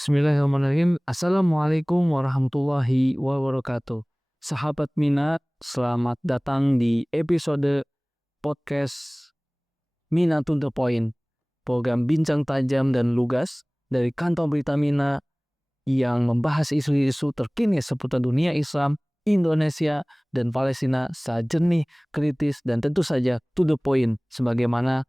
Bismillahirrahmanirrahim. Assalamualaikum warahmatullahi wabarakatuh. Sahabat Mina, selamat datang di episode podcast Mina to the Point. Program bincang tajam dan lugas dari kantor berita Mina yang membahas isu-isu terkini seputar dunia Islam, Indonesia, dan Palestina secara jernih, kritis, dan tentu saja to the point. Sebagaimana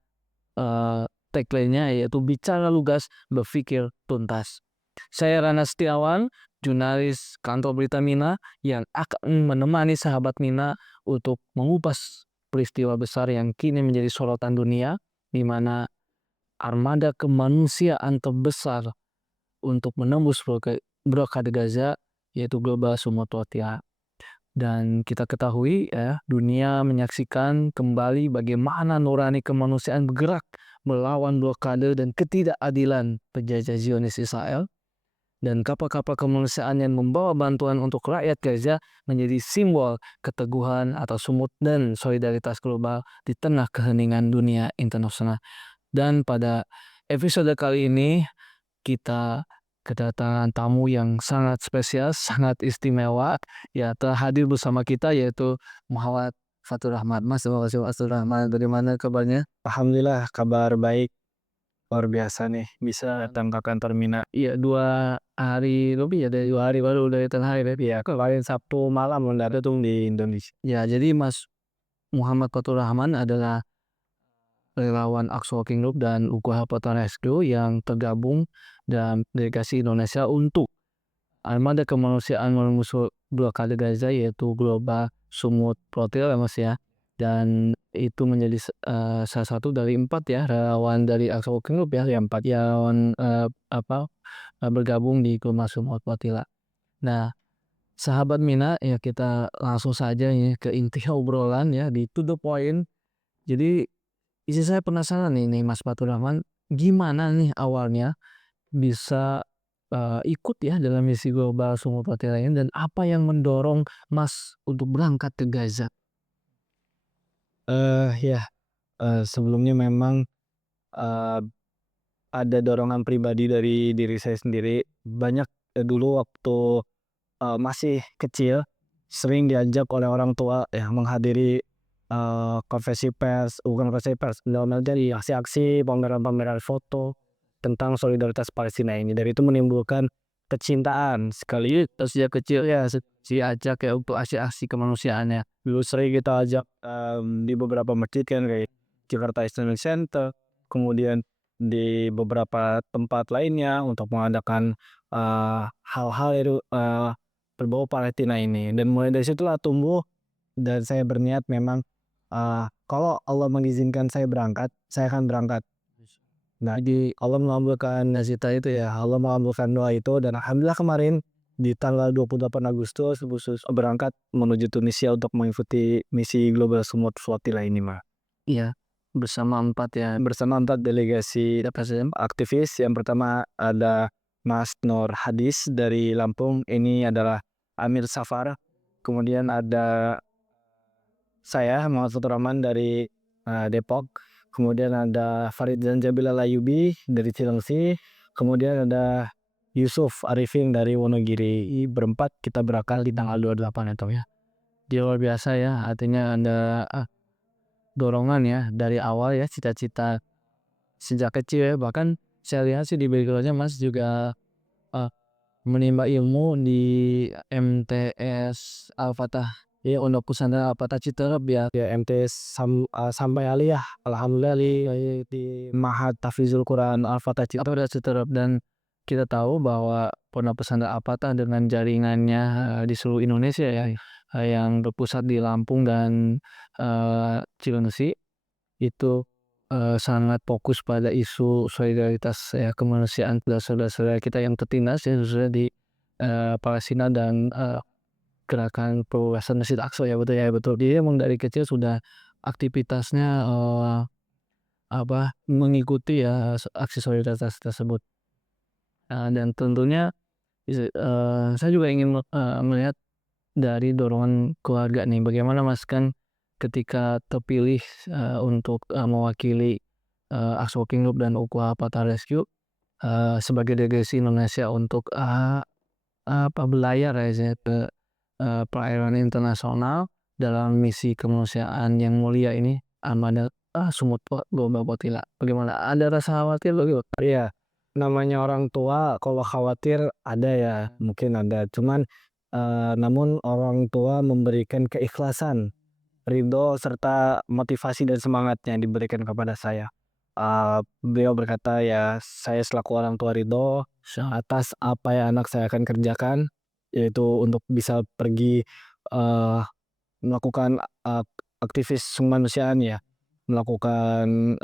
tagline-nya yaitu bicara lugas, berpikir tuntas. Saya Rana Setiawan, jurnalis kantor berita Mina yang akan menemani sahabat Mina untuk mengupas peristiwa besar yang kini menjadi sorotan dunia, di mana armada kemanusiaan terbesar untuk menembus blokade Gaza, yaitu Global Support Watila. Dan kita ketahui ya, dunia menyaksikan kembali bagaimana nurani kemanusiaan bergerak melawan blokade dan ketidakadilan penjajah Zionis Israel. Dan kapal-kapal kemanusiaan yang membawa bantuan untuk rakyat Gaza menjadi simbol keteguhan atau sumut dan solidaritas global di tengah keheningan dunia internasional. Dan pada episode kali ini kita kedatangan tamu yang sangat spesial, sangat istimewa. Ya, telah hadir bersama kita yaitu Muhammad Fatur Rahmat. Mas, terima kasih Mas Fatur Rahmat. Bagaimana kabarnya? Alhamdulillah kabar baik. Luar biasa nih bisa datang ke kantor Mina. Iya, 2 hari lebih ya, dari 2 hari baru dari terakhir ya. Ya kemarin Sabtu malam mendarat tuh di Indonesia. Ya, jadi Mas Muhammad Fatur Rahman adalah relawan Aqsa Working Group dan Ukhuwah Rescue yang tergabung dalam delegasi Indonesia untuk armada kemanusiaan menembus blokade Gaza, yaitu Global Support Watila ya Mas ya. Dan itu menjadi salah satu dari 4 ya relawan dari Aqsa Working Group ya, yang 4 relawan bergabung di Global Support Watila. Nah, sahabat Mina, ya kita langsung saja ya ke inti obrolan ya, di to the point. Jadi saya penasaran nih Mas Fatur Rahman, gimana nih awalnya bisa ikut ya dalam misi Global Support Watila ini, dan apa yang mendorong Mas untuk berangkat ke Gaza? Ya, sebelumnya memang, eee, ada dorongan pribadi dari diri saya sendiri. Banyak, dulu waktu, masih kecil sering diajak oleh orang tua ya menghadiri, konferensi pers, bukan konferensi pers, dalam artian aksi-aksi, pameran-pameran foto tentang solidaritas Palestina ini. Dari itu menimbulkan kecintaan sekali Sejak kecil ya. diajak ya untuk aksi-aksi kemanusiaan ya? Dulu sering kita ajak, di beberapa masjid kan kayak Jakarta Islamic Center, kemudian di beberapa tempat lainnya untuk mengadakan, hal-hal itu, berbau Palestina ini. Dan mulai dari situlah tumbuh dan saya berniat memang, kalau Allah mengizinkan saya berangkat, saya akan berangkat. Nah, Allah mengabulkan cita itu ya, Allah mengabulkan doa itu, dan alhamdulillah kemarin di tanggal 28 Agustus berangkat menuju Tunisia untuk mengikuti misi Global Support Watila ini, Mas. Iya, bersama 4 ya. Bersama 4 delegasi Siapa saja? aktivis. Yang pertama ada Mas Nur Hadis dari Lampung, ini adalah Amir Safar. Kemudian ada saya Muhammad Fatur Rahman dari Depok. Kemudian ada Farid Zanjabil Alayubi dari Cilengsi. Kemudian ada Yusuf Arifin dari Wonogiri. Berempat kita berangkat di tanggal 28 itu ya. Dia luar biasa ya, artinya ada dorongan ya dari awal ya, cita-cita sejak kecil ya. Bahkan saya lihat sih di background-nya Mas juga menimba ilmu di MTS Al-Fatah ya, Pondok Pesantren Al-Fatah Citerep ya. Ya MTS sampai aliyah. Alhamdulillah di Mahat Tafizul Quran Al-Fatah Citerep. Dan kita tahu bahwa Pondok Pesantren Al-Fatah dengan jaringannya di seluruh Indonesia ya, yang berpusat di Lampung dan Cilengsi, itu sangat fokus pada isu solidaritas ya, kemanusiaan saudara-saudara kita yang tertindas ya, khususnya di Palestina dan gerakan pembebasan Masjid Aqsa ya, betul ya, betul. Dia emang dari kecil sudah aktivitasnya mengikuti ya aksi solidaritas tersebut. Dan tentunya saya juga ingin melihat dari dorongan keluarga nih, bagaimana Mas kan ketika terpilih untuk mewakili Aqsa Working Group dan Ukhuwah Rescue, sebagai delegasi Indonesia untuk berlayar ya ke perairan internasional dalam misi kemanusiaan yang mulia ini Armada Sumut Global Potila. Bagaimana? Ada rasa khawatir bagaimana? Iya, namanya orang tua kalau khawatir ada ya, mungkin ada. Cuman namun orang tua memberikan keikhlasan, ridho serta motivasi dan semangatnya yang diberikan kepada saya. Beliau berkata ya, saya selaku orang tua ridho atas apa yang anak saya akan kerjakan, yaitu untuk bisa pergi melakukan aktivis kemanusiaan ya, melakukan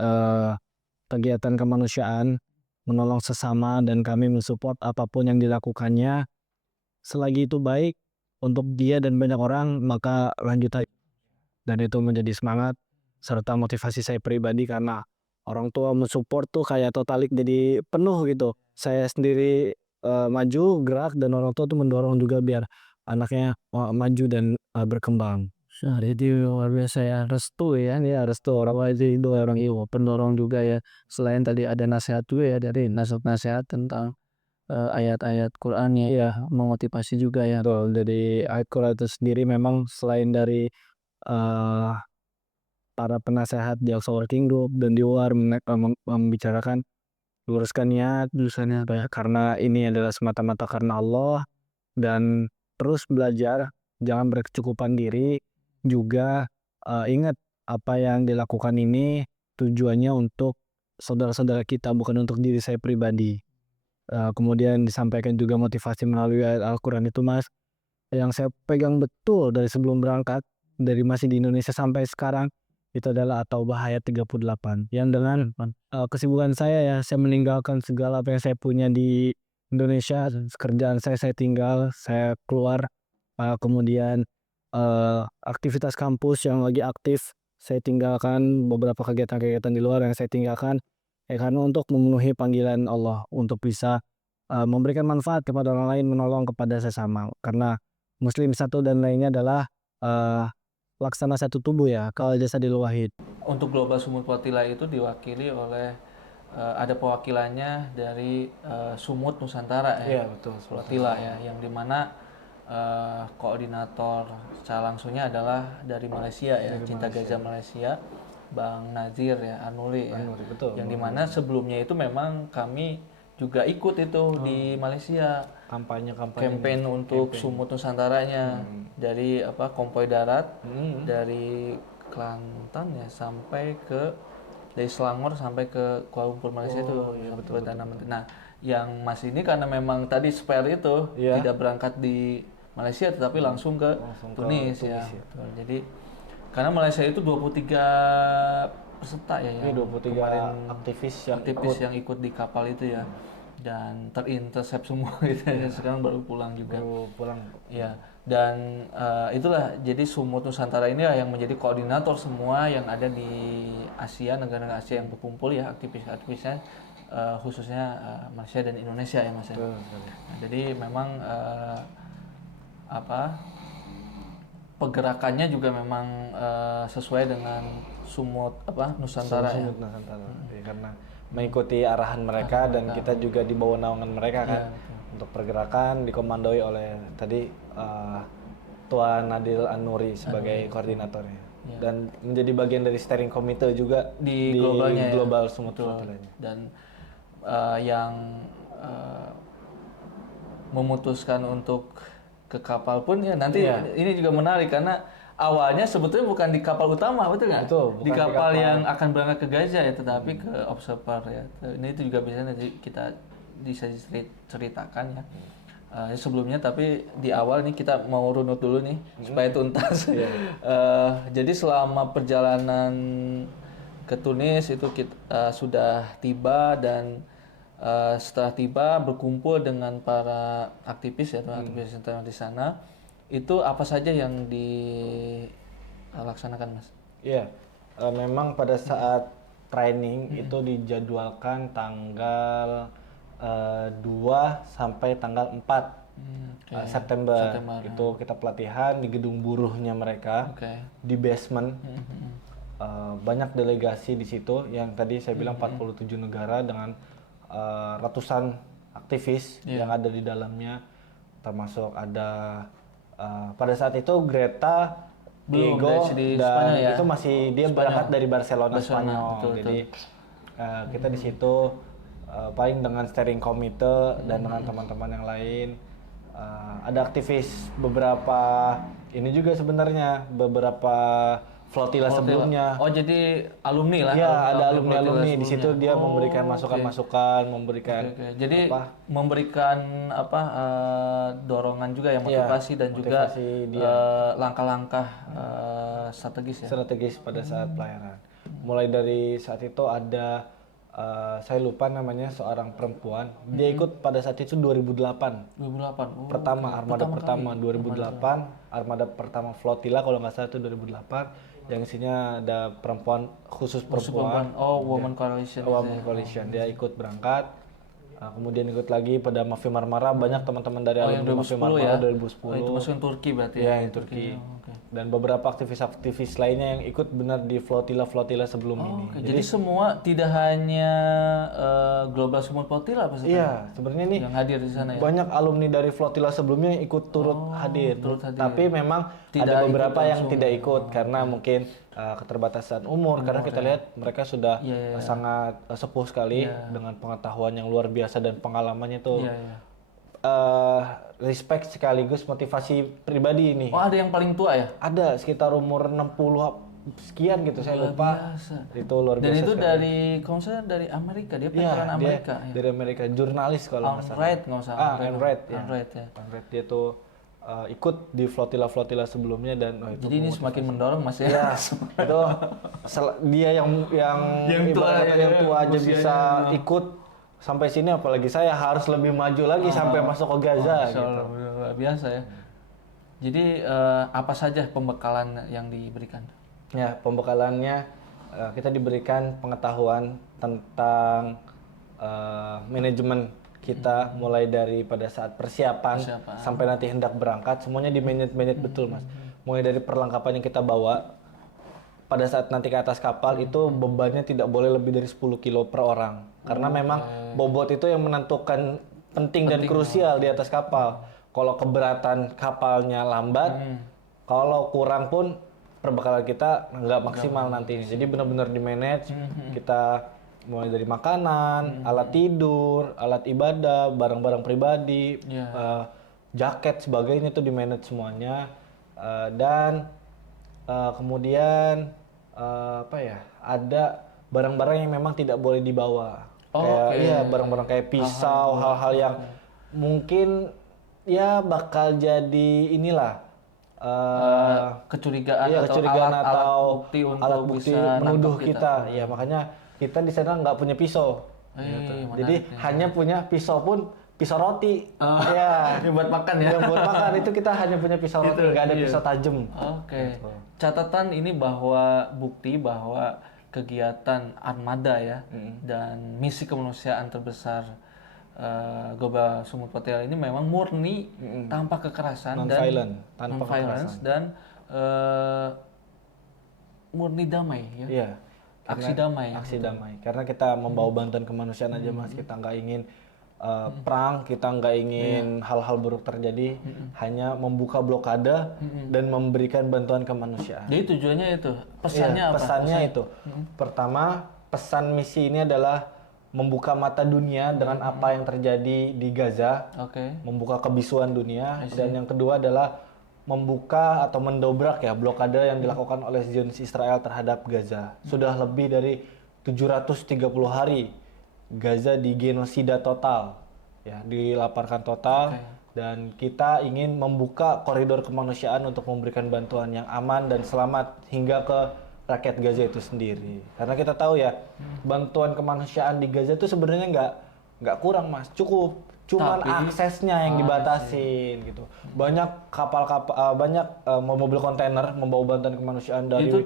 kegiatan kemanusiaan, menolong sesama dan kami mensupport apapun yang dilakukannya. Selagi itu baik untuk dia dan banyak orang, maka lanjut aja. Dan itu menjadi semangat serta motivasi saya pribadi karena orang tua mensupport tuh kayak totalik jadi penuh gitu. Saya sendiri maju, gerak dan orang tua tuh mendorong juga biar anaknya maju dan berkembang. Jadi luar biasa ya, restu ya, restu orang tua itu orang Iwo, pendorong juga ya. Selain tadi ada nasihat juga ya dari nasihat-nasihat tentang ayat-ayat Qur'annya ya, memotivasi juga ya. Betul, dari ayat Quran itu sendiri memang selain dari eh, para penasehat di Oxford Working Group dan di luar membicarakan luruskan niat karena ini adalah semata-mata karena Allah dan terus belajar, jangan berkecukupan diri, juga ingat apa yang dilakukan ini tujuannya untuk saudara-saudara kita, bukan untuk diri saya pribadi. Kemudian disampaikan juga motivasi melalui ayat Al-Quran itu Mas, yang saya pegang betul dari sebelum berangkat, dari masih di Indonesia sampai sekarang, itu adalah At-Taubah ayat 38. Yang dengan kesibukan saya ya, saya meninggalkan segala apa yang saya punya di Indonesia, kerjaan saya tinggal, saya keluar, kemudian aktivitas kampus yang lagi aktif, saya tinggalkan beberapa kegiatan-kegiatan di luar yang saya tinggalkan, karena untuk memenuhi panggilan Allah, untuk bisa memberikan manfaat kepada orang lain, menolong kepada sesama. Karena Muslim satu dan lainnya adalah laksana satu tubuh ya, kal jasadil wahid. Untuk Global Sumut Potila itu diwakili oleh ada pewakilannya dari Sumut Nusantara ya. Iya betul. Potila ya, yang dimana koordinator secara langsungnya adalah dari Malaysia ya, Cinta Gaza Malaysia, Bang Nazir ya, Anuri ya. Betul. Yang dimana sebelumnya itu memang kami juga ikut itu di Malaysia. Campaign untuk Sumut Nusantaranya dari konvoy darat dari Kelantan ya sampai ke dari Selangor sampai ke Kuala Lumpur Malaysia itu Perdana Menteri. Nah, yang Mas ini karena memang tadi spare itu tidak berangkat di Malaysia tetapi langsung ke Tunis ya. Betul. Jadi karena Malaysia itu 23 peserta ya yang 23 kemarin aktivis yang ikut di kapal itu ya. Dan terintercept semua gitu ya. Sekarang baru pulang juga. Ya, dan itulah jadi Sumut Nusantara ini yang menjadi koordinator semua yang ada di Asia, negara-negara Asia yang berkumpul ya, aktivis-aktivisnya khususnya Malaysia dan Indonesia ya Mas ya. Nah, jadi memang pergerakannya juga memang sesuai dengan Sumut Nusantara ya. Karena mengikuti arahan mereka dan kita juga di bawah naungan mereka kan untuk pergerakan dikomandoi oleh tadi Tuan Nadil An-Nuri sebagai koordinatornya dan menjadi bagian dari steering committee juga di globalnya global Sumut Potilanya. Dan yang memutuskan untuk ke kapal pun ya nanti ini juga menarik karena awalnya sebetulnya bukan di kapal utama, betul nggak? Di kapal yang akan berangkat ke Gaza ya, tetapi ke observer ya. Ini itu juga bisa nanti kita bisa ceritakan ya. Sebelumnya tapi di awal nih kita mau runut dulu nih supaya tuntas. Jadi selama perjalanan ke Tunis itu kita sudah tiba dan setelah tiba berkumpul dengan para aktivis ya, aktivis internasional di sana. Itu apa saja yang dilaksanakan Mas? Iya, memang pada saat training itu dijadwalkan tanggal 2 sampai tanggal 4 September. Itu kita pelatihan di gedung buruhnya mereka di basement. Banyak delegasi di situ yang tadi saya bilang 47 negara dengan ratusan aktivis yang ada di dalamnya, termasuk ada pada saat itu Greta, Diego, dan itu masih dia berangkat dari Barcelona, Spanyol. Betul. Jadi kita di situ paling dengan steering committee dan dengan teman-teman yang lain. Ada aktivis beberapa ini juga sebenarnya beberapa flotilla sebelumnya. Oh jadi alumni lah. Iya, ada alumni di situ dia memberikan masukan-masukan, memberikan Jadi memberikan dorongan juga ya, motivasi dan juga langkah-langkah strategis pada saat pelayaran. Mulai dari saat itu ada saya lupa namanya, seorang perempuan. Dia ikut pada saat itu 2008. Armada pertama 2008, armada pertama flotilla kalau nggak salah itu 2008. Yang isinya ada perempuan, khusus perempuan. Women Coalition. Women Coalition. Dia ikut berangkat. Kemudian ikut lagi pada Mafi Marmara, banyak teman-teman dari alumni Mafi Marmara 2010. Itu masuk Turki berarti ya? Yang Turki. Dan beberapa aktivis-aktivis lainnya yang ikut benar di flotilla sebelum ini. Jadi semua tidak hanya Global Sumut Flotilla pasti. Iya, sebenarnya ini yang hadir di sana ya. Banyak alumni dari flotilla sebelumnya yang ikut turut hadir. Tapi memang ada beberapa yang tidak ikut karena mungkin keterbatasan umur, karena kita lihat mereka sudah sangat sepuh sekali dengan pengetahuan yang luar biasa dan pengalamannya itu respect sekaligus motivasi pribadi ini. Oh, ada yang paling tua ya? Ada, sekitar umur 60 sekian gitu, saya lupa. Itu luar biasa. Dan itu sekali. Kalau saya dari Amerika, dia veteran Amerika. Dari Amerika, jurnalis kalau nggak salah. Ayn Rand, dia tuh ikut di flotilla sebelumnya dan jadi ini semakin mendorong Mas ya. Itu dia yang tua aja bisa ikut sampai sini, apalagi saya harus lebih maju lagi sampai masuk ke Gaza gitu. Luar biasa ya. Jadi apa saja pembekalan yang diberikan? Ya, pembekalannya kita diberikan pengetahuan tentang manajemen kita, mulai dari pada saat persiapan sampai nanti hendak berangkat, semuanya di manage betul Mas. Mulai dari perlengkapan yang kita bawa pada saat nanti ke atas kapal itu bebannya tidak boleh lebih dari 10 kilo per orang, karena memang bobot itu yang menentukan penting dan krusial di atas kapal. Kalau keberatan kapalnya lambat, kalau kurang pun perbekalan kita nggak maksimal nanti. Jadi benar-benar di manage. Kita mulai dari makanan, alat tidur, alat ibadah, barang-barang pribadi, jaket sebagainya itu di manage semuanya. Dan kemudian ada barang-barang yang memang tidak boleh dibawa. Barang-barang kayak pisau, hal-hal yang mungkin ya bakal jadi inilah kecurigaan atau alat bukti menuduh kita. Ya makanya kita di sana nggak punya pisau. Jadi hanya punya pisau pun pisau roti. Ini buat makan ya. Yang buat makan itu kita hanya punya pisau roti, nggak ada pisau tajam. Gitu. Catatan ini bahwa bukti bahwa kegiatan armada ya dan misi kemanusiaan terbesar Global Sumut Flotilla ini memang murni tanpa kekerasan tanpa violence dan murni damai ya. Iya. Aksi damai. Karena kita membawa bantuan kemanusiaan aja Mas, kita nggak ingin perang, kita nggak ingin hal-hal buruk terjadi, hanya membuka blokade dan memberikan bantuan kemanusiaan. Jadi tujuannya itu, pesannya apa? Pesannya itu, pertama pesan misi ini adalah membuka mata dunia dengan apa yang terjadi di Gaza, membuka kebisuan dunia, dan yang kedua adalah membuka atau mendobrak ya blokade yang dilakukan oleh Zionis Israel terhadap Gaza. Sudah lebih dari 730 hari Gaza digenosida total, ya, dilaparkan total, dan kita ingin membuka koridor kemanusiaan untuk memberikan bantuan yang aman dan selamat hingga ke rakyat Gaza itu sendiri. Karena kita tahu ya, bantuan kemanusiaan di Gaza itu sebenarnya nggak kurang Mas, cuman aksesnya yang dibatasin gitu. Banyak banyak mobil kontainer membawa bantuan kemanusiaan dari itu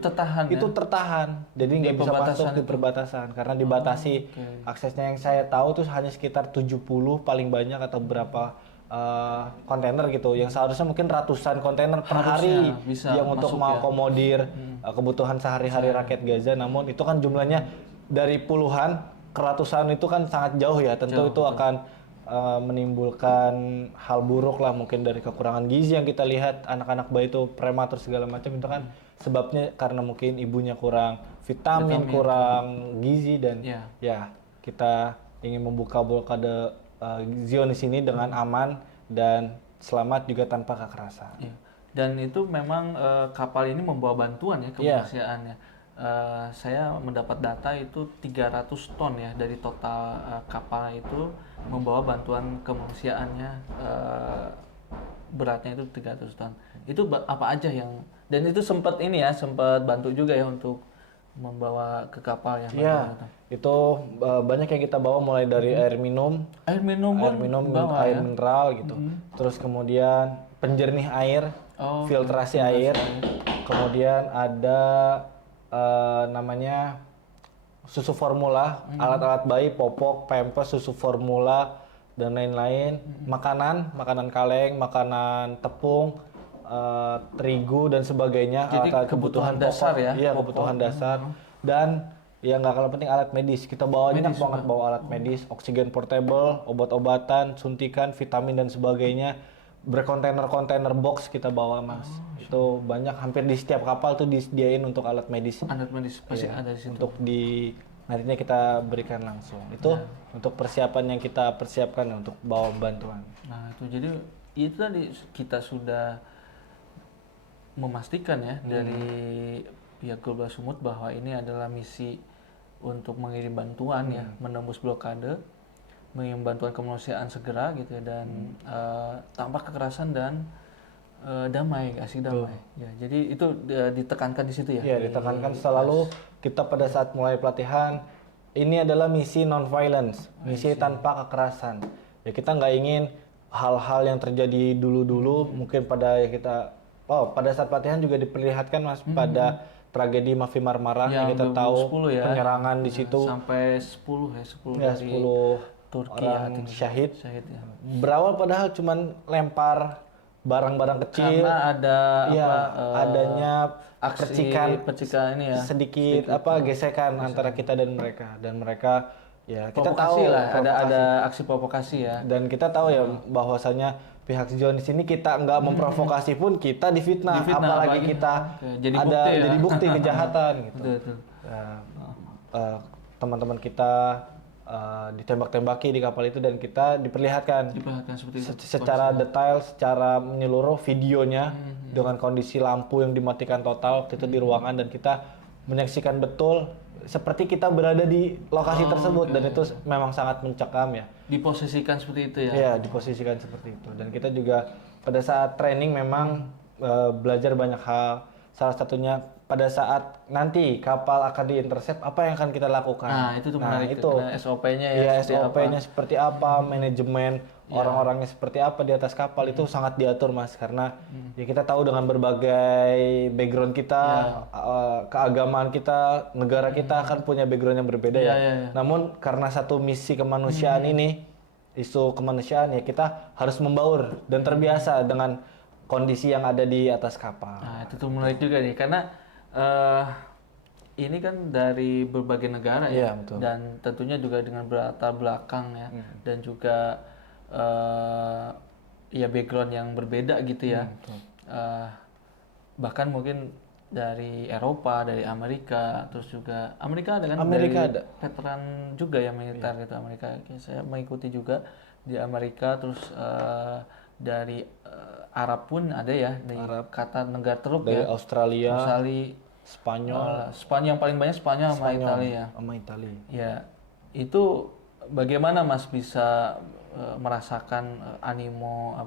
tertahan. Jadi nggak bisa masuk di perbatasan karena dibatasi aksesnya. Yang saya tahu tuh hanya sekitar 70 paling banyak atau berapa kontainer gitu. Yang seharusnya mungkin ratusan kontainer per hari yang untuk mengakomodir kebutuhan sehari-hari rakyat Gaza. Namun itu kan jumlahnya dari puluhan keratusan itu kan sangat jauh ya, tentu itu akan menimbulkan hal buruk lah, mungkin dari kekurangan gizi yang kita lihat anak-anak bayi itu prematur segala macam, itu kan sebabnya karena mungkin ibunya kurang vitamin. Kurang gizi, dan ya kita ingin membuka blokade Zion di sini dengan aman dan selamat juga tanpa kekerasan. Dan itu memang kapal ini membawa bantuan ya kemanusiaannya. Saya mendapat data itu 300 ton ya dari total kapal itu membawa bantuan kemanusiaannya, beratnya itu 300 ton. Itu apa aja yang, dan itu sempat bantu juga ya untuk membawa ke kapal ya. Iya, itu banyak yang kita bawa, mulai dari air minum, air mineral gitu. Terus kemudian penjernih air, filtrasi air. Kemudian ada namanya susu formula, alat-alat bayi, popok, pampers, susu formula dan lain-lain. Makanan kaleng, makanan tepung, terigu dan sebagainya. Jadi alat-alat kebutuhan dasar pokok, ya. Iya, kebutuhan dasar. Dan yang nggak kalah penting alat medis. Kita bawa banyak banget bawa alat medis, oksigen portable, obat-obatan, suntikan, vitamin dan sebagainya. Berkontainer-kontainer box kita bawa, Mas. Itu banyak, hampir di setiap kapal tuh disediain untuk alat medis. Alat medis pasti ada di situ. Untuk nantinya kita berikan langsung. Itu untuk persiapan yang kita persiapkan untuk bawa bantuan. Nah, itu jadi itu tadi kita sudah memastikan ya dari pihak Global Sumut bahwa ini adalah misi untuk mengirim bantuan ya, menembus blokade, mengirim bantuan kemanusiaan segera gitu ya, dan tanpa kekerasan dan damai, asik damai. Ya, jadi itu ditekankan di situ ya. Iya, ditekankan selalu kita pada saat mulai pelatihan, ini adalah misi non-violence, misi tanpa kekerasan. Ya, kita nggak ingin hal-hal yang terjadi dulu-dulu, mungkin pada pada saat pelatihan juga diperlihatkan, Mas, pada tragedi Mavi Marmara yang kita tahu ya, penyerangan di situ sampai 10 dari 10 Turki orang syahid ya. Berawal padahal cuman lempar barang-barang kecil, karena ada adanya percikan ini ya, sedikit gesekan antara kita dan mereka ya, kita tahu lah, ada aksi provokasi ya, dan kita tahu ya bahwasanya pihak Zion di sini kita nggak memprovokasi pun kita difitnah, apalagi kita jadi bukti kejahatan gitu. Betul. Teman-teman kita ditembak-tembaki di kapal itu, dan kita diperlihatkan seperti itu, secara detail, secara menyeluruh videonya dengan kondisi lampu yang dimatikan total waktu itu di ruangan, dan kita menyaksikan betul seperti kita berada di lokasi tersebut. Dan itu memang sangat mencekam ya. Diposisikan seperti itu ya? Iya, diposisikan seperti itu. Dan kita juga pada saat training memang belajar banyak hal. Salah satunya pada saat nanti kapal akan diintercept, apa yang akan kita lakukan? Nah, itu tuh menarik. Itu SOP-nya ya. Iya, SOP-nya seperti apa, manajemen orang-orangnya seperti apa di atas kapal, itu sangat diatur, Mas, karena ya kita tahu dengan berbagai background kita, keagamaan kita, negara kita akan punya background yang berbeda ya. Namun karena satu misi kemanusiaan ini, isu kemanusiaan ya, kita harus membaur dan terbiasa dengan kondisi yang ada di atas kapal. Nah, itu tuh menarik juga nih, karena ini kan dari berbagai negara ya, betul. Dan tentunya juga dengan berlatar belakang ya, dan juga ya background yang berbeda gitu ya. Bahkan mungkin dari Eropa, dari Amerika, terus juga Amerika ada kan, veteran juga ya militer gitu Amerika. Saya mengikuti juga di Amerika, terus dari Arab pun ada ya, dari kata negara Teluk dari ya, Australia, Spanyol yang paling banyak Spanyol sama Italia. Ya, itu bagaimana Mas bisa merasakan animo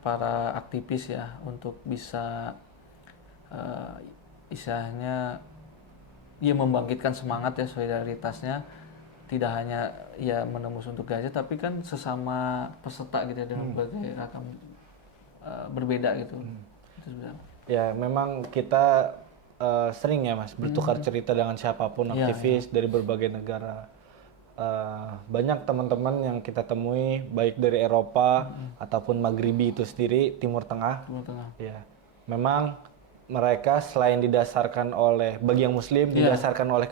para aktivis ya untuk bisa istilahnya ya membangkitkan semangat ya, solidaritasnya, tidak hanya ya menembus untuk Gaza, tapi kan sesama peserta gitu ya, dengan berbagai ragam berbeda gitu. Itu sebenarnya. Ya, memang kita sering ya, Mas, bertukar cerita dengan siapapun aktivis dari berbagai negara. Banyak teman-teman yang kita temui baik dari Eropa ataupun Maghribi itu sendiri, Timur Tengah. Ya, memang mereka selain didasarkan oleh bagi yang Muslim didasarkan oleh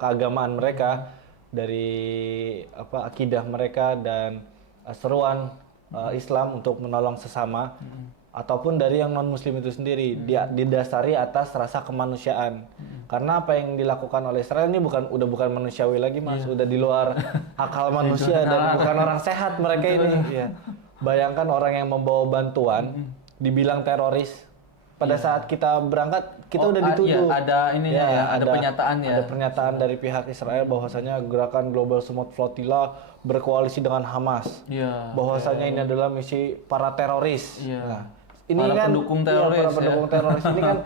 keagamaan mereka dari akidah mereka dan seruan Islam untuk menolong sesama ataupun dari yang non Muslim itu sendiri dia didasari atas rasa kemanusiaan karena apa yang dilakukan oleh Israel ini bukan manusiawi lagi Mas, udah di luar akal manusia dan bukan orang sehat mereka ini. Ya. Bayangkan orang yang membawa bantuan dibilang teroris. Pada saat kita berangkat, kita udah dituduh. Iya, ada ininya ada pernyataan ya. Ada pernyataan dari pihak Israel bahwasanya gerakan Global Smooth Flotilla berkoalisi dengan Hamas. Iya. Bahwasanya ini adalah misi para teroris. Iya. Nah, ini para kan pendukung teroris, para pendukung teroris ini kan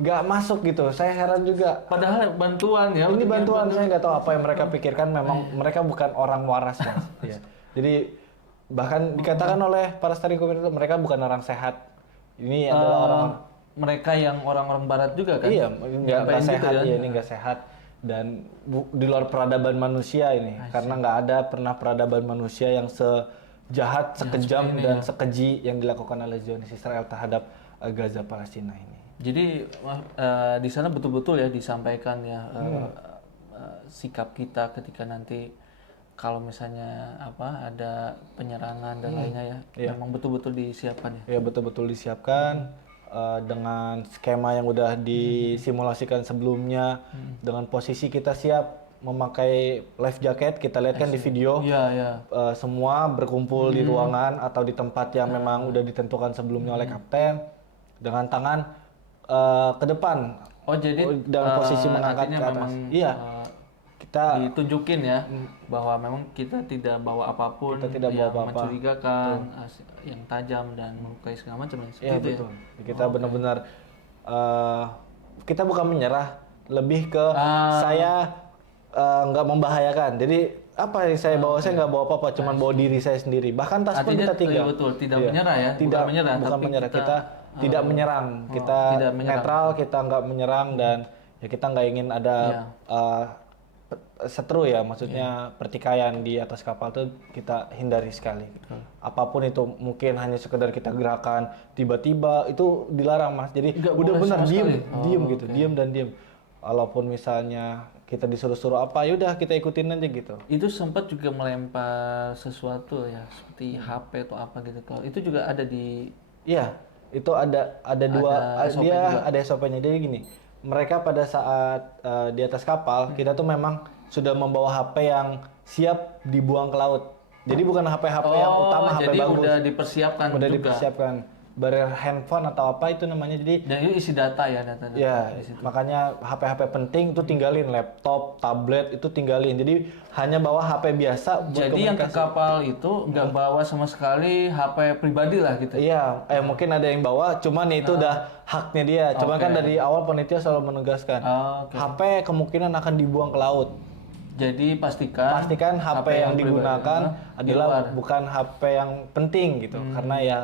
nggak masuk gitu. Saya heran juga. Padahal bantuan ya. Ini bantuan saya nggak tahu apa yang mereka pikirkan. Memang mereka bukan orang waras Mas. Ya. Jadi bahkan dikatakan oleh para steering committee mereka bukan orang sehat. Ini adalah orang mereka yang orang-orang barat juga kan? Iya, nggak sehat ya, ini nggak sehat dan di luar peradaban manusia ini karena nggak ada pernah peradaban manusia yang sejahat, sekejam dan sekeji yang dilakukan oleh Zionis Israel terhadap Gaza Palestina ini. Jadi di sana betul-betul ya disampaikan ya sikap kita ketika nanti kalau misalnya ada penyerangan dan lainnya ya, memang betul-betul disiapkan ya. Ya betul-betul disiapkan. Dengan skema yang udah disimulasikan sebelumnya, dengan posisi kita siap memakai life jacket, kita lihat kan di video, semua berkumpul di ruangan atau di tempat yang memang udah ditentukan sebelumnya oleh kapten, dengan tangan ke depan. Oh jadi dalam posisi mengangkat ke atas. Iya. Kita ditunjukin ya bahwa memang kita tidak bawa apapun yang mencurigakan, yang tajam dan melukai segala macam ya, betul. Kita benar-benar kita bukan menyerah, lebih ke saya nggak membahayakan. Jadi apa yang saya bawa, saya nggak bawa apa-apa, cuma bawa diri saya sendiri. Bahkan tas pun kita tinggal. Betul, tidak menyerah ya. Tidak menyerah, bukan menyerah. Kita tidak menyerang. Kita netral, kita nggak menyerang dan ya kita nggak ingin ada seteru ya, maksudnya pertikaian di atas kapal tuh kita hindari sekali. Apapun itu, mungkin hanya sekedar kita gerakan tiba-tiba itu dilarang Mas. Jadi udah benar diem gitu, diem dan diem. Walaupun misalnya kita disuruh-suruh apa, yaudah kita ikutin aja gitu. Itu sempat juga melempar sesuatu ya, seperti HP atau apa gitu. Kalau itu juga ada di. Iya, itu ada dua, dia ada SOP-nya. Jadi gini, mereka pada saat di atas kapal kita tuh memang sudah membawa HP yang siap dibuang ke laut. Jadi bukan HP-HP yang utama, HP jadi bagus. Udah dipersiapkan udah juga. Dipersiapkan. Barrier handphone atau apa itu namanya. Jadi dan itu isi data ya, data. Ya, makanya HP-HP penting itu tinggalin, laptop, tablet itu tinggalin. Jadi hanya bawa HP biasa buat jadi yang ke kapal itu nggak bawa sama sekali HP pribadi lah gitu. Iya, mungkin ada yang bawa, cuman itu udah haknya dia. Cuman kan dari awal panitia selalu menegaskan, HP kemungkinan akan dibuang ke laut. Jadi pastikan HP yang digunakan adalah bukan HP yang penting gitu, karena ya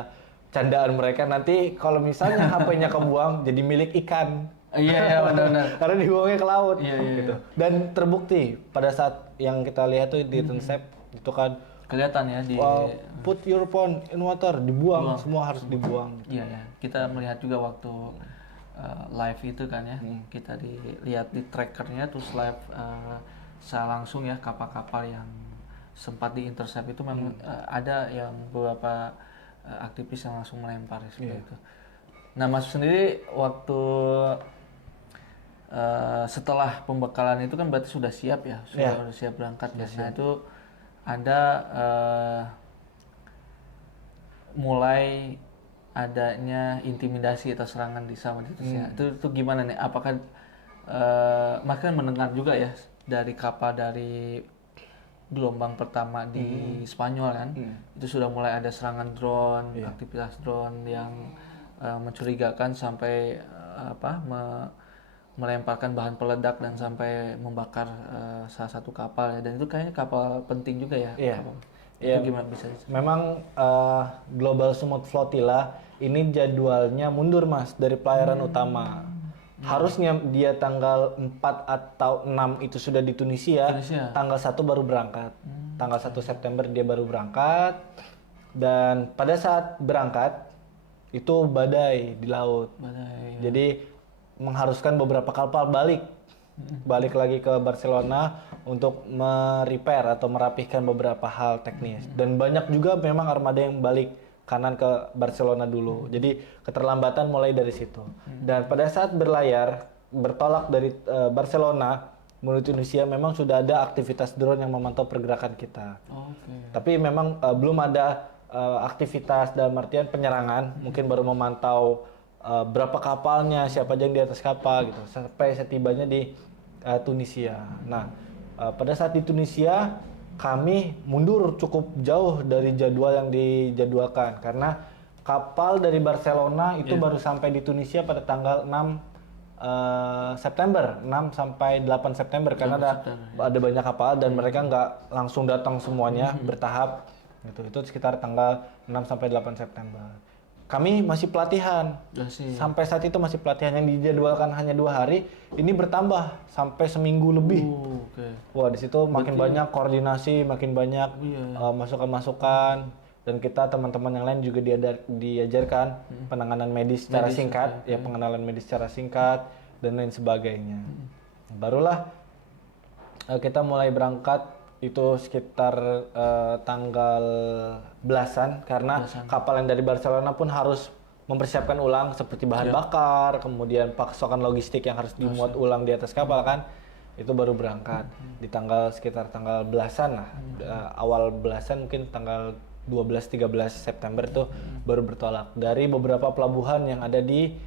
candaan mereka nanti kalau misalnya HP-nya kebuang jadi milik ikan. Iya benar-benar. Karena dibuangnya ke laut gitu. Iya. Dan terbukti pada saat yang kita lihat tuh di Tensep itu kan kelihatan ya di put your phone in water, dibuang, semua harus dibuang. Iya ya. Kita melihat juga waktu live itu kan ya. Kita dilihat di trackernya terus live secara langsung ya kapal-kapal yang sempat diintercept itu memang ada yang beberapa aktivis yang langsung melempar seperti itu. Nah, Mas sendiri waktu setelah pembekalan itu kan berarti sudah siap ya, sudah siap berangkat ya. Nah itu ada mulai adanya intimidasi atau serangan di sama itu. Itu gimana nih? Apakah Mas kan mendengar juga ya dari kapal dari gelombang pertama di Spanyol kan, itu sudah mulai ada serangan drone, aktivitas drone yang mencurigakan sampai melemparkan bahan peledak dan sampai membakar salah satu kapal ya, dan itu kayaknya kapal penting juga ya. Itu gimana bisa? Memang Global Smooth Flotilla ini jadwalnya mundur Mas dari pelayaran utama. Harusnya dia tanggal 4 atau 6 itu sudah di Tunisia. Tanggal 1 baru berangkat. Tanggal 1 September dia baru berangkat. Dan pada saat berangkat, itu badai di laut. Badai. Jadi mengharuskan beberapa kapal balik lagi ke Barcelona untuk merepair atau merapihkan beberapa hal teknis. Dan banyak juga memang armada yang balik kanan ke Barcelona dulu. Jadi keterlambatan mulai dari situ. Dan pada saat bertolak dari Barcelona menuju Tunisia, memang sudah ada aktivitas drone yang memantau pergerakan kita. Tapi memang belum ada aktivitas dalam artian penyerangan, mungkin baru memantau berapa kapalnya, siapa aja yang di atas kapal gitu, sampai setibanya di Tunisia. Nah, pada saat di Tunisia kami mundur cukup jauh dari jadwal yang dijadwalkan karena kapal dari Barcelona itu baru sampai di Tunisia pada tanggal 6 September, 6 sampai 8 September karena ada banyak kapal dan mereka nggak langsung datang semuanya bertahap gitu. Itu sekitar tanggal 6 sampai 8 September. Kami masih pelatihan. Sampai saat itu masih pelatihan yang dijadwalkan hanya 2 hari, ini bertambah sampai seminggu lebih. Wah, di situ makin banyak koordinasi, makin banyak masukan-masukan, dan kita teman-teman yang lain juga diajarkan penanganan medis secara singkat, pengenalan medis secara singkat dan lain sebagainya. Barulah kita mulai berangkat itu sekitar tanggal belasan karena kapal yang dari Barcelona pun harus mempersiapkan ulang seperti bahan bakar, kemudian pasokan logistik yang harus dimuat ulang di atas kapal kan. Itu baru berangkat di sekitar tanggal belasan lah. Awal belasan mungkin tanggal 12-13 September tuh baru bertolak dari beberapa pelabuhan yang ada di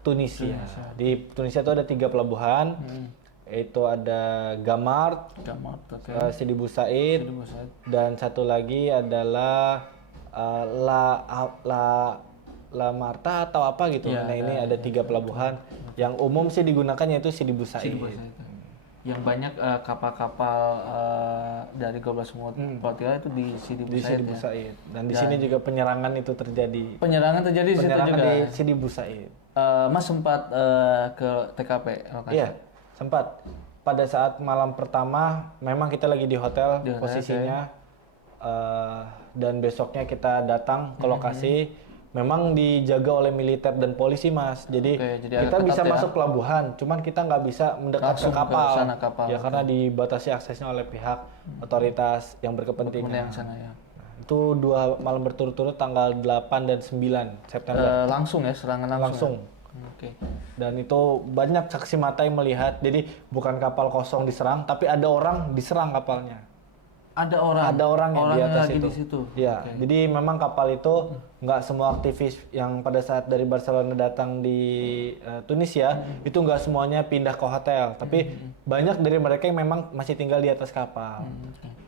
Tunisia. Di Tunisia itu ada 3 pelabuhan. Itu ada Gamart, Sidi Bou Said, dan satu lagi adalah La Marta atau apa gitu. Nah, ini ada 3 pelabuhan yang umum sih digunakan yaitu Sidi Bou Said. Yang banyak kapal-kapal dari 12 flotilla itu di Sidi Bou Said. Dan di sini juga penyerangan itu terjadi. Penyerangan terjadi di situ juga. Di Sidi Bou Said. Mas sempat ke TKP lokasi? Iya, sempat. Pada saat malam pertama memang kita lagi di hotel posisinya, dan besoknya kita datang ke lokasi. Memang dijaga oleh militer dan polisi, Mas. Jadi kita bisa masuk pelabuhan, cuman kita nggak bisa mendekat ke kapal. Ya karena dibatasi aksesnya oleh pihak otoritas yang berkepentingan. Itu 2 malam berturut-turut tanggal 8 dan 9 September. Langsung ya, serangan langsung. Dan itu banyak saksi mata yang melihat. Jadi bukan kapal kosong diserang, tapi ada orang diserang kapalnya. Ada orang yang di atas di itu. situ. Ya, jadi memang kapal itu nggak semua aktivis yang pada saat dari Barcelona datang di Tunisia itu nggak semuanya pindah ke hotel, tapi banyak dari mereka yang memang masih tinggal di atas kapal.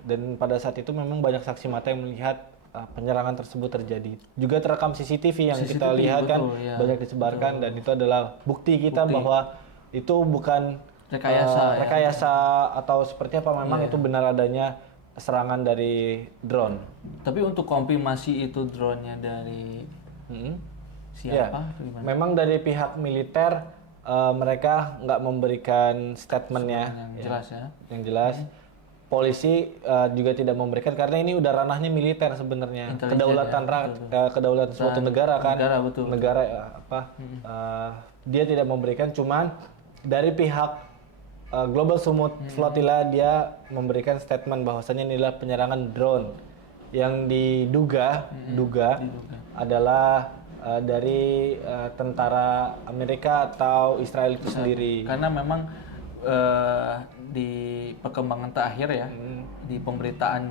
Dan pada saat itu memang banyak saksi mata yang melihat penyerangan tersebut terjadi. Juga terekam CCTV yang kita lihat kan banyak disebarkan, dan itu adalah bukti kita bahwa itu bukan rekayasa atau seperti apa, memang itu benar adanya serangan dari drone. Tapi untuk konfirmasi itu drone-nya dari siapa? Memang dari pihak militer mereka nggak memberikan statementnya yang jelas. Polisi juga tidak memberikan karena ini udah ranahnya militer sebenarnya. Kedaulatan suatu negara kan. Dia tidak memberikan, cuman dari pihak Global Smooth Flotilla dia memberikan statement bahwasannya inilah penyerangan drone yang diduga adalah dari tentara Amerika atau Israel itu sendiri. Karena memang di perkembangan terakhir ya, di pemberitaan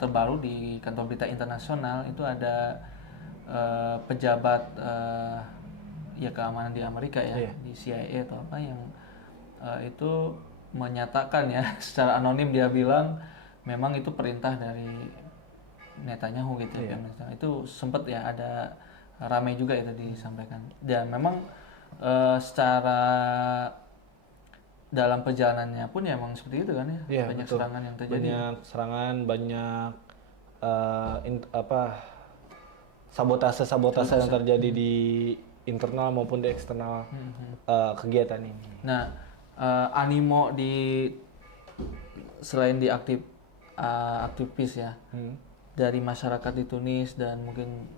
terbaru di kantor berita internasional itu ada pejabat keamanan di Amerika di CIA atau apa yang itu menyatakan ya secara anonim, dia bilang memang itu perintah dari Netanyahu gitu ya. Itu sempat ya ada ramai juga itu disampaikan. Dan memang secara dalam perjalanannya pun ya memang seperti itu kan ya. Banyak serangan yang terjadi. Banyak serangan, banyak sabotase yang terjadi di internal maupun di eksternal kegiatan ini. Nah, animo selain di aktivis ya dari masyarakat di Tunis dan mungkin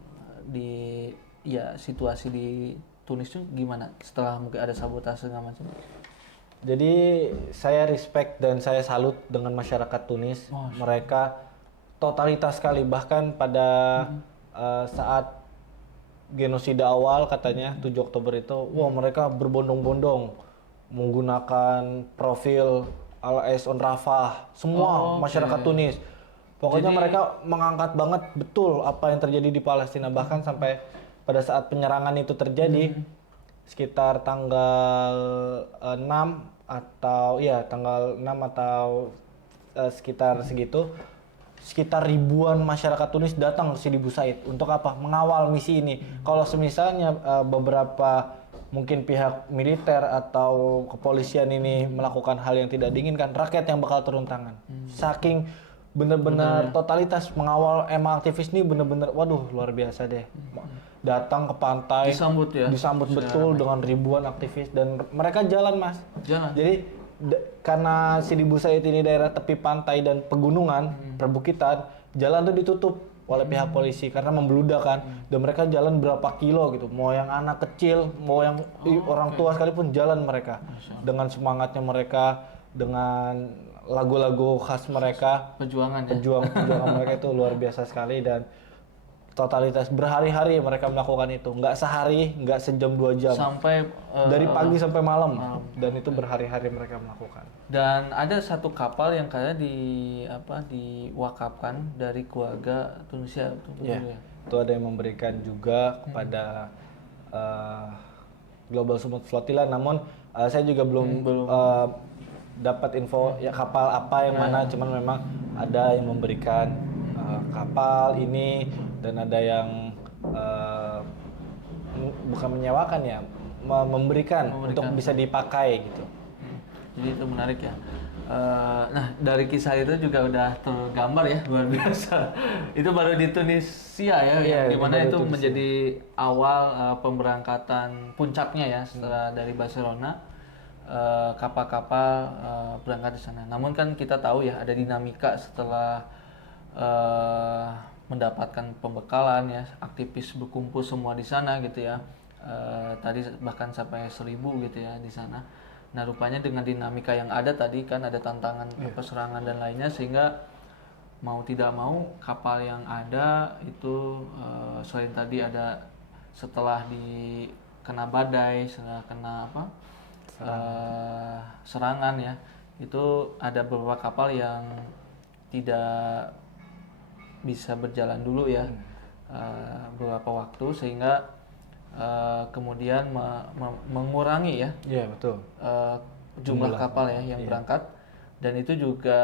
di ya situasi di Tunis itu gimana setelah mungkin ada sabotase segala macam? Jadi saya respect dan saya salut dengan masyarakat Tunis. Mereka totalitas sekali, bahkan pada saat genosida awal katanya 7 Oktober itu, wah mereka berbondong-bondong menggunakan profil Al-Ais on Rafah, semua masyarakat Tunis. Pokoknya mereka mengangkat banget betul apa yang terjadi di Palestina, bahkan sampai pada saat penyerangan itu terjadi sekitar tanggal 6 atau sekitar segitu, sekitar ribuan masyarakat Tunis datang ke Sidi Busaid untuk apa? Mengawal misi ini. Kalau semisalnya beberapa mungkin pihak militer atau kepolisian ini melakukan hal yang tidak diinginkan, rakyat yang bakal turun tangan. Saking benar-benar totalitas mengawal aktivis ini benar-benar, waduh luar biasa deh. Datang ke pantai, disambut betul dengan ribuan aktivis dan mereka jalan mas. Jadi karena Sidi Busaid ini daerah tepi pantai dan pegunungan, perbukitan, jalan tuh ditutup oleh pihak polisi karena membludak kan, dan mereka jalan berapa kilo gitu, mau yang anak kecil, mau yang orang tua sekalipun jalan mereka dengan semangatnya mereka, dengan lagu-lagu khas mereka, perjuangan mereka itu luar biasa sekali dan totalitas berhari-hari mereka melakukan itu, nggak sehari, nggak sejam 2 jam, sampai dari pagi sampai malam, dan itu berhari-hari mereka melakukan. Dan ada satu kapal yang kayak diwakafkan dari keluarga Tunisia, itu ada yang memberikan juga kepada Global Smooth Flotilla, namun saya juga belum dapat info ya kapal apa yang mana, cuman memang ada yang memberikan kapal ini dan ada yang bukan menyewakan ya, memberikan untuk bisa dipakai gitu. Jadi itu menarik ya. Nah dari kisah itu juga udah tergambar ya, luar biasa. Itu baru di Tunisia ya, yang dimana itu menjadi awal pemberangkatan puncaknya ya setelah dari Barcelona. Kapal-kapal berangkat di sana. Namun kan kita tahu ya ada dinamika setelah mendapatkan pembekalan ya, aktivis berkumpul semua di sana gitu ya. Tadi bahkan sampai 1.000 gitu ya di sana. Nah rupanya dengan dinamika yang ada tadi kan ada tantangan serangan dan lainnya, sehingga mau tidak mau kapal yang ada itu selain tadi ada setelah kena badai, setelah kena serangan ya, itu ada beberapa kapal yang tidak bisa berjalan dulu ya beberapa waktu, sehingga kemudian mengurangi ya, betul. Jumlah kapal ya yang berangkat, dan itu juga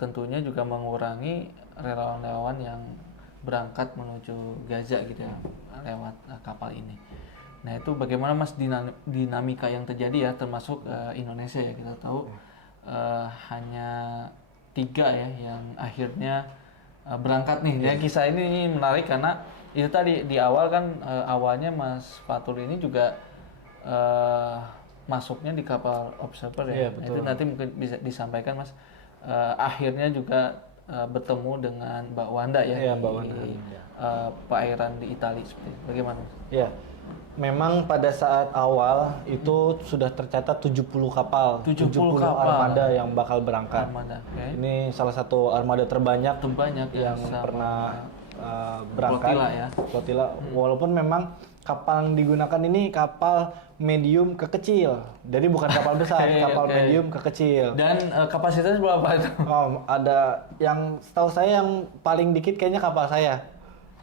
tentunya juga mengurangi relawan-relawan yang berangkat menuju Gaza gitu ya lewat kapal ini. Nah itu bagaimana mas dinamika yang terjadi ya, termasuk Indonesia ya, kita tahu hanya 3 ya yang akhirnya berangkat nih. Ya kisah ini menarik karena itu tadi di awal kan awalnya Mas Fatul ini juga masuknya di kapal Observer ya. Nah, itu nanti mungkin bisa disampaikan mas. Akhirnya juga bertemu dengan Mbak Wanda ya, Mbak Wanda di perairan di Italia seperti itu. Bagaimana? Ya, memang pada saat awal itu sudah tercatat 70 kapal, 70 armada yang bakal berangkat. Okay. Ini salah satu armada terbanyak yang pernah berangkat. Flotilla. Walaupun memang kapal yang digunakan ini kapal medium ke kecil, jadi bukan kapal besar, kapal medium ke kecil. Dan kapasitasnya berapa itu? Ada yang setahu saya yang paling dikit kayaknya kapal saya.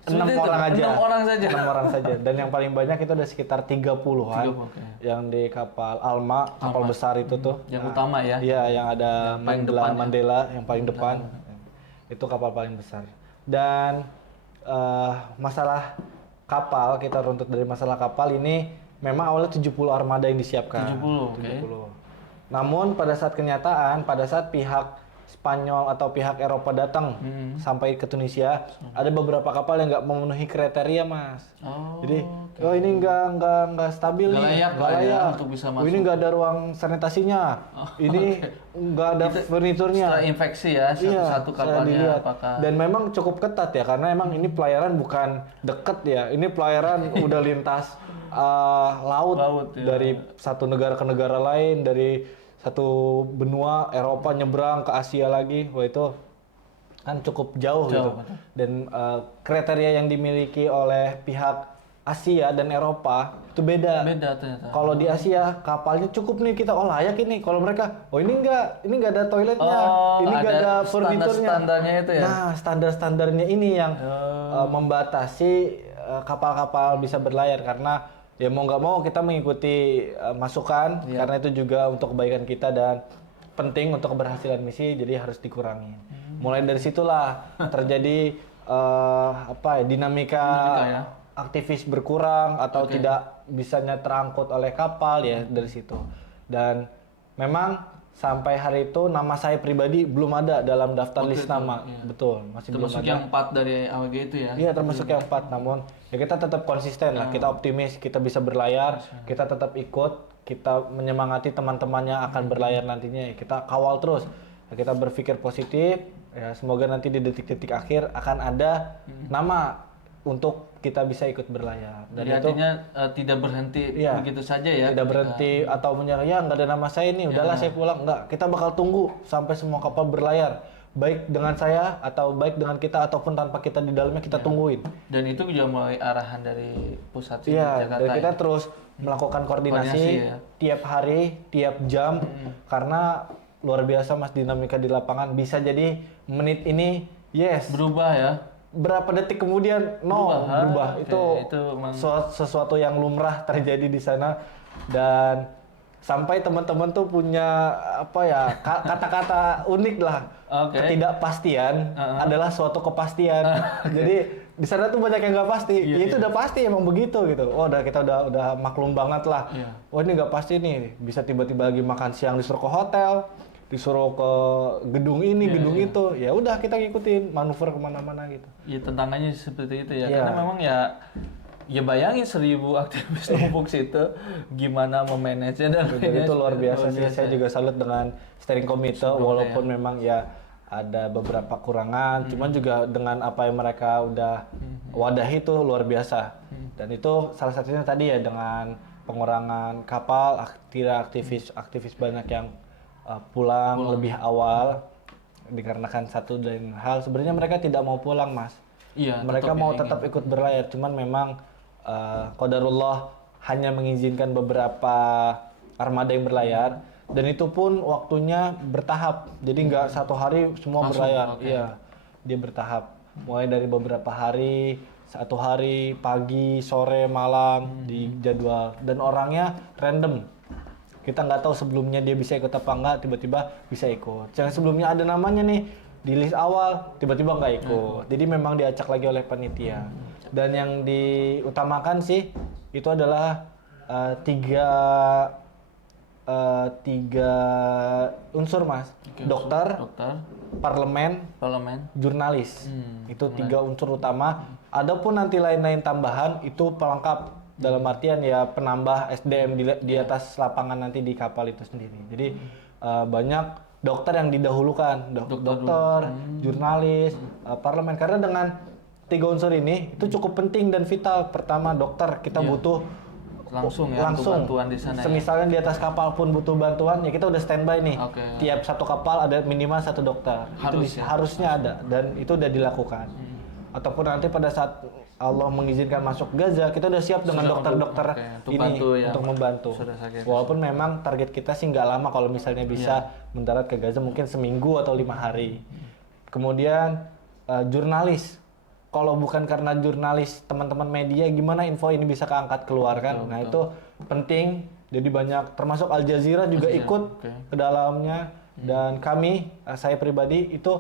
6 orang aja. 6 orang saja. 6 orang saja. Dan yang paling banyak itu ada sekitar 30-an. Yang di kapal Alma, kapal besar itu tuh. Yang utama ya. Iya, yang ada Mandela yang paling depan. Itu kapal paling besar. Dan masalah kapal, kita runtut dari masalah kapal ini, memang awalnya 70 armada yang disiapkan. 70. Namun pada saat kenyataan, pada saat pihak Spanyol atau pihak Eropa datang sampai ke Tunisia, ada beberapa kapal yang nggak memenuhi kriteria, Mas. Jadi, ini nggak stabil Nggak nih, layak nggak lah ya layak. untuk bisa Oh, ini nggak ada ruang sanitasinya, ini nggak ada furniturnya. Setelah infeksi ya satu saya kapalnya dilihat. apakah Dan memang cukup ketat ya, karena emang ini pelayaran bukan deket ya, ini pelayaran udah lintas laut ya. dari satu negara ke negara lain, dari satu benua Eropa nyebrang ke Asia lagi, wah itu kan cukup jauh gitu. betul. Dan kriteria yang dimiliki oleh pihak Asia dan Eropa itu beda. beda ternyata. Kalau di Asia kapalnya cukup nih kita layak ini. Kalau mereka ini enggak ada toiletnya, ini enggak ada furniturnya. Standarnya itu ya. Nah, standar-standarnya ini yang membatasi kapal-kapal bisa berlayar karena ya mau nggak mau kita mengikuti masukan karena itu juga untuk kebaikan kita dan penting untuk keberhasilan misi, jadi harus dikurangi. Mulai dari situlah terjadi dinamika ya. aktivis berkurang atau tidak bisanya terangkut oleh kapal ya dari situ. Dan memang sampai hari itu nama saya pribadi belum ada dalam daftar list nama. Betul, masih belum Termasuk ada. yang 4 dari AWG itu ya. Iya, termasuk yang 4, namun ya kita tetap konsisten lah, kita optimis, kita bisa berlayar, kita tetap ikut, kita menyemangati teman-teman yang akan berlayar nantinya, ya, kita kawal terus, ya, kita berpikir positif, ya semoga nanti di detik-detik akhir akan ada nama untuk kita bisa ikut berlayar. Dan Jadi itu artinya tidak berhenti begitu saja ya. tidak berhenti atau menyerah, ya nggak ada nama saya nih, udahlah saya pulang, enggak, kita bakal tunggu sampai semua kapal berlayar. Baik dengan saya atau baik dengan kita ataupun tanpa kita di dalamnya kita tungguin. Dan itu juga mulai arahan dari pusat sini Iya, Jakarta. dan kita ya. terus melakukan koordinasi ya. tiap hari, tiap jam, karena luar biasa Mas dinamika di lapangan. Bisa jadi menit ini yes, Berubah ya. berapa detik kemudian berubah. Oke, Itu emang sesuatu yang lumrah terjadi di sana, dan sampai teman-teman tuh punya kata-kata unik lah. Ketidakpastian adalah suatu kepastian. Jadi di sana tuh banyak yang nggak pasti. Itu udah pasti emang begitu gitu. Oh, kita udah maklum banget lah. Oh, ini nggak pasti nih. Bisa tiba-tiba lagi makan siang disuruh ke hotel, disuruh ke gedung ini, gedung itu. Ya udah kita ngikutin manuver kemana-mana gitu. Ya tantangannya seperti itu ya. Iya. Karena memang ya bayangin 1000 aktivis numpuk situ, gimana memanage dan Jadi itu luar biasa sih. Saya juga salut dengan steering committee, walaupun memang ya ada beberapa kurangan, cuman juga dengan apa yang mereka udah wadahi itu luar biasa. Dan itu salah satunya tadi ya dengan pengurangan kapal, aktivis banyak yang pulang lebih awal dikarenakan satu dan hal sebenarnya mereka tidak mau pulang, Mas. Iya, Mereka mau tetap ikut berlayar, cuman memang qadarullah hanya mengizinkan beberapa armada yang berlayar, dan itu pun waktunya bertahap. Jadi nggak satu hari semua berlayar. Iya, dia bertahap. Mulai dari beberapa hari, 1 hari, pagi, sore, malam di jadwal, dan orangnya random. Kita nggak tahu sebelumnya dia bisa ikut apa enggak, tiba-tiba bisa ikut. Yang sebelumnya ada namanya nih di list awal, tiba-tiba nggak ikut. Jadi memang diacak lagi oleh panitia. Dan yang diutamakan sih itu adalah tiga unsur, Mas. Dokter, parlemen, jurnalis. Itu 3 unsur utama. Adapun nanti lain-lain tambahan itu pelengkap. Dalam artian ya penambah SDM di atas lapangan nanti di kapal itu sendiri. Jadi banyak dokter yang didahulukan, dokter, jurnalis, parlemen. Karena dengan 3 unsur ini itu cukup penting dan vital. Pertama dokter, kita butuh langsung bantuan di sana. Semisalnya di atas kapal pun butuh bantuan, ya kita udah standby nih. Tiap satu kapal ada minimal 1 dokter. Harusnya ada, dan itu udah dilakukan. Ataupun nanti pada saat Allah mengizinkan masuk Gaza, kita udah siap dengan dokter-dokter ini untuk membantu. Walaupun memang target kita sih nggak lama, kalau misalnya bisa mendarat ke Gaza mungkin seminggu atau 5 hari. Kemudian jurnalis. Kalau bukan karena jurnalis, teman-teman media, gimana info ini bisa keangkat keluar kan? Nah itu penting. Jadi banyak, termasuk Al Jazeera juga ikut ke dalamnya. Dan kami, saya pribadi itu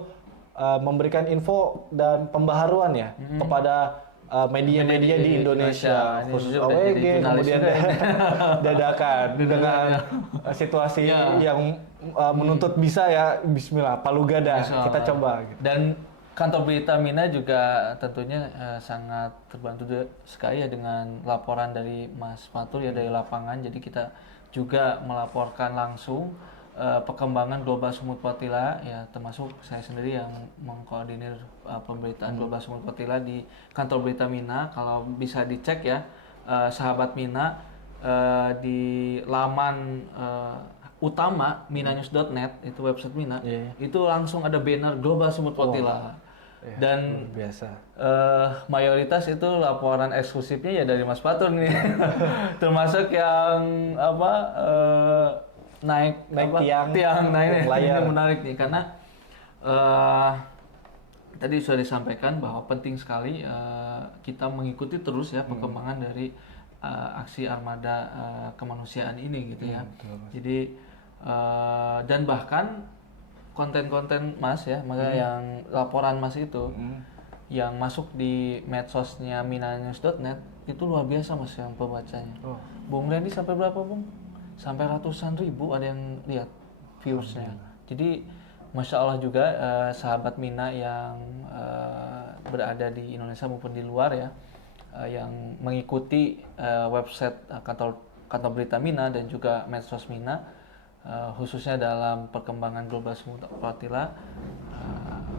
memberikan info dan pembaharuan ya kepada media-media di Indonesia, Ini khusus jujur udah jadi AWG, jurnalis kemudian juga ini. dadakan dengan situasi yang menuntut bisa ya, Bismillah, palu gada, Insya kita Allah. coba. Gitu. Dan kantor berita Mina juga tentunya sangat terbantu sekali ya dengan laporan dari Mas Fatul ya dari lapangan. Jadi kita juga melaporkan langsung perkembangan Global Sumut Potila ya, termasuk saya sendiri yang mengkoordinir pemberitaan Global Sumut Potila di kantor berita Mina. Kalau bisa dicek ya sahabat Mina di laman utama minanews.net itu website Mina, itu langsung ada banner Global Sumut Potila. Dan Biasa. mayoritas itu laporan eksklusifnya ya dari Mas Fatur nih. Termasuk yang apa naik tiang naik layar. ini menarik nih karena tadi sudah disampaikan bahwa penting sekali kita mengikuti terus ya perkembangan dari aksi armada kemanusiaan ini gitu ya. Jadi dan bahkan konten-konten Mas ya, maka yang laporan Mas itu yang masuk di medsosnya minanews.net itu luar biasa Mas yang pembacanya. Bung Randy sampai berapa Bung? Sampai ratusan ribu ada yang lihat viewersnya. Jadi Masya Allah juga sahabat Mina yang berada di Indonesia maupun di luar ya, yang mengikuti website kantor berita Mina dan juga medsos Mina, khususnya dalam perkembangan Global Sumut Potila,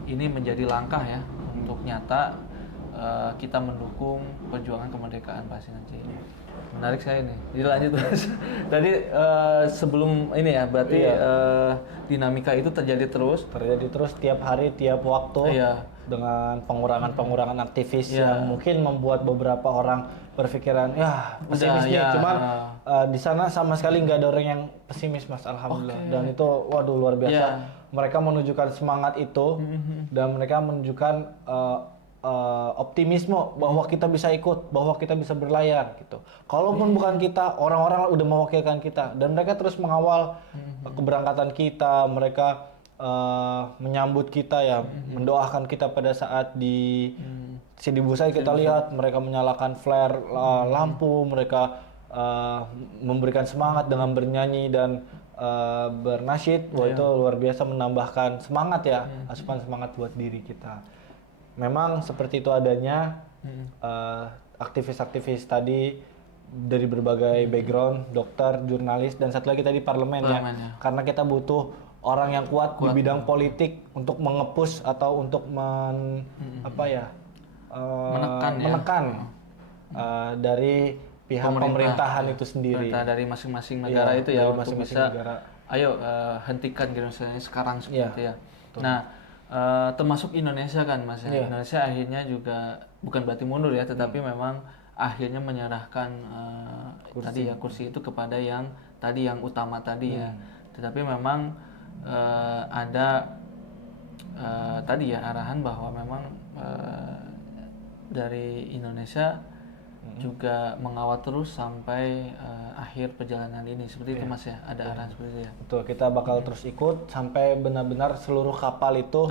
ini menjadi langkah ya untuk nyata kita mendukung perjuangan kemerdekaan Palestina. Menarik saya ini. Jadi lanjut Mas. Tadi sebelum ini ya berarti dinamika itu terjadi terus Tiap hari, tiap waktu. Iya. Dengan pengurangan aktivis yang mungkin membuat beberapa orang berpikiran ya pesimis nih. Cuman di sana sama sekali nggak ada orang yang pesimis Mas, alhamdulillah. Dan itu waduh luar biasa. Mereka menunjukkan semangat itu dan mereka menunjukkan optimisme bahwa kita bisa ikut, bahwa kita bisa berlayar gitu. Kalaupun bukan kita, orang-orang udah mewakilkan kita dan mereka terus mengawal keberangkatan kita. Mereka menyambut kita ya, mendoakan kita pada saat di Sidi Busai. Kita lihat mereka menyalakan flare lampu, mereka memberikan semangat dengan bernyanyi dan bernasyid. Wah itu luar biasa, menambahkan semangat ya, asupan semangat buat diri kita. Memang seperti itu adanya aktivis-aktivis tadi dari berbagai background, dokter, jurnalis, dan satu lagi tadi parlemen ya. Karena kita butuh orang yang kuat di bidang politik untuk mengepus atau untuk menekan dari pihak pemerintahan itu sendiri. Pemerintah dari masing-masing negara itu ya untuk masing-masing bisa negara. Ayo hentikan genocide ini sekarang seperti ya. Nah, termasuk Indonesia kan Mas ya. Indonesia akhirnya juga bukan berarti mundur ya, tetapi memang akhirnya menyerahkan kursi itu kepada yang utama tadi ya. Tetapi memang ada tadi ya arahan bahwa memang dari Indonesia juga mengawal terus sampai akhir perjalanan ini, seperti itu Mas ya, ada arahan seperti itu ya. Betul, kita bakal terus ikut sampai benar-benar seluruh kapal itu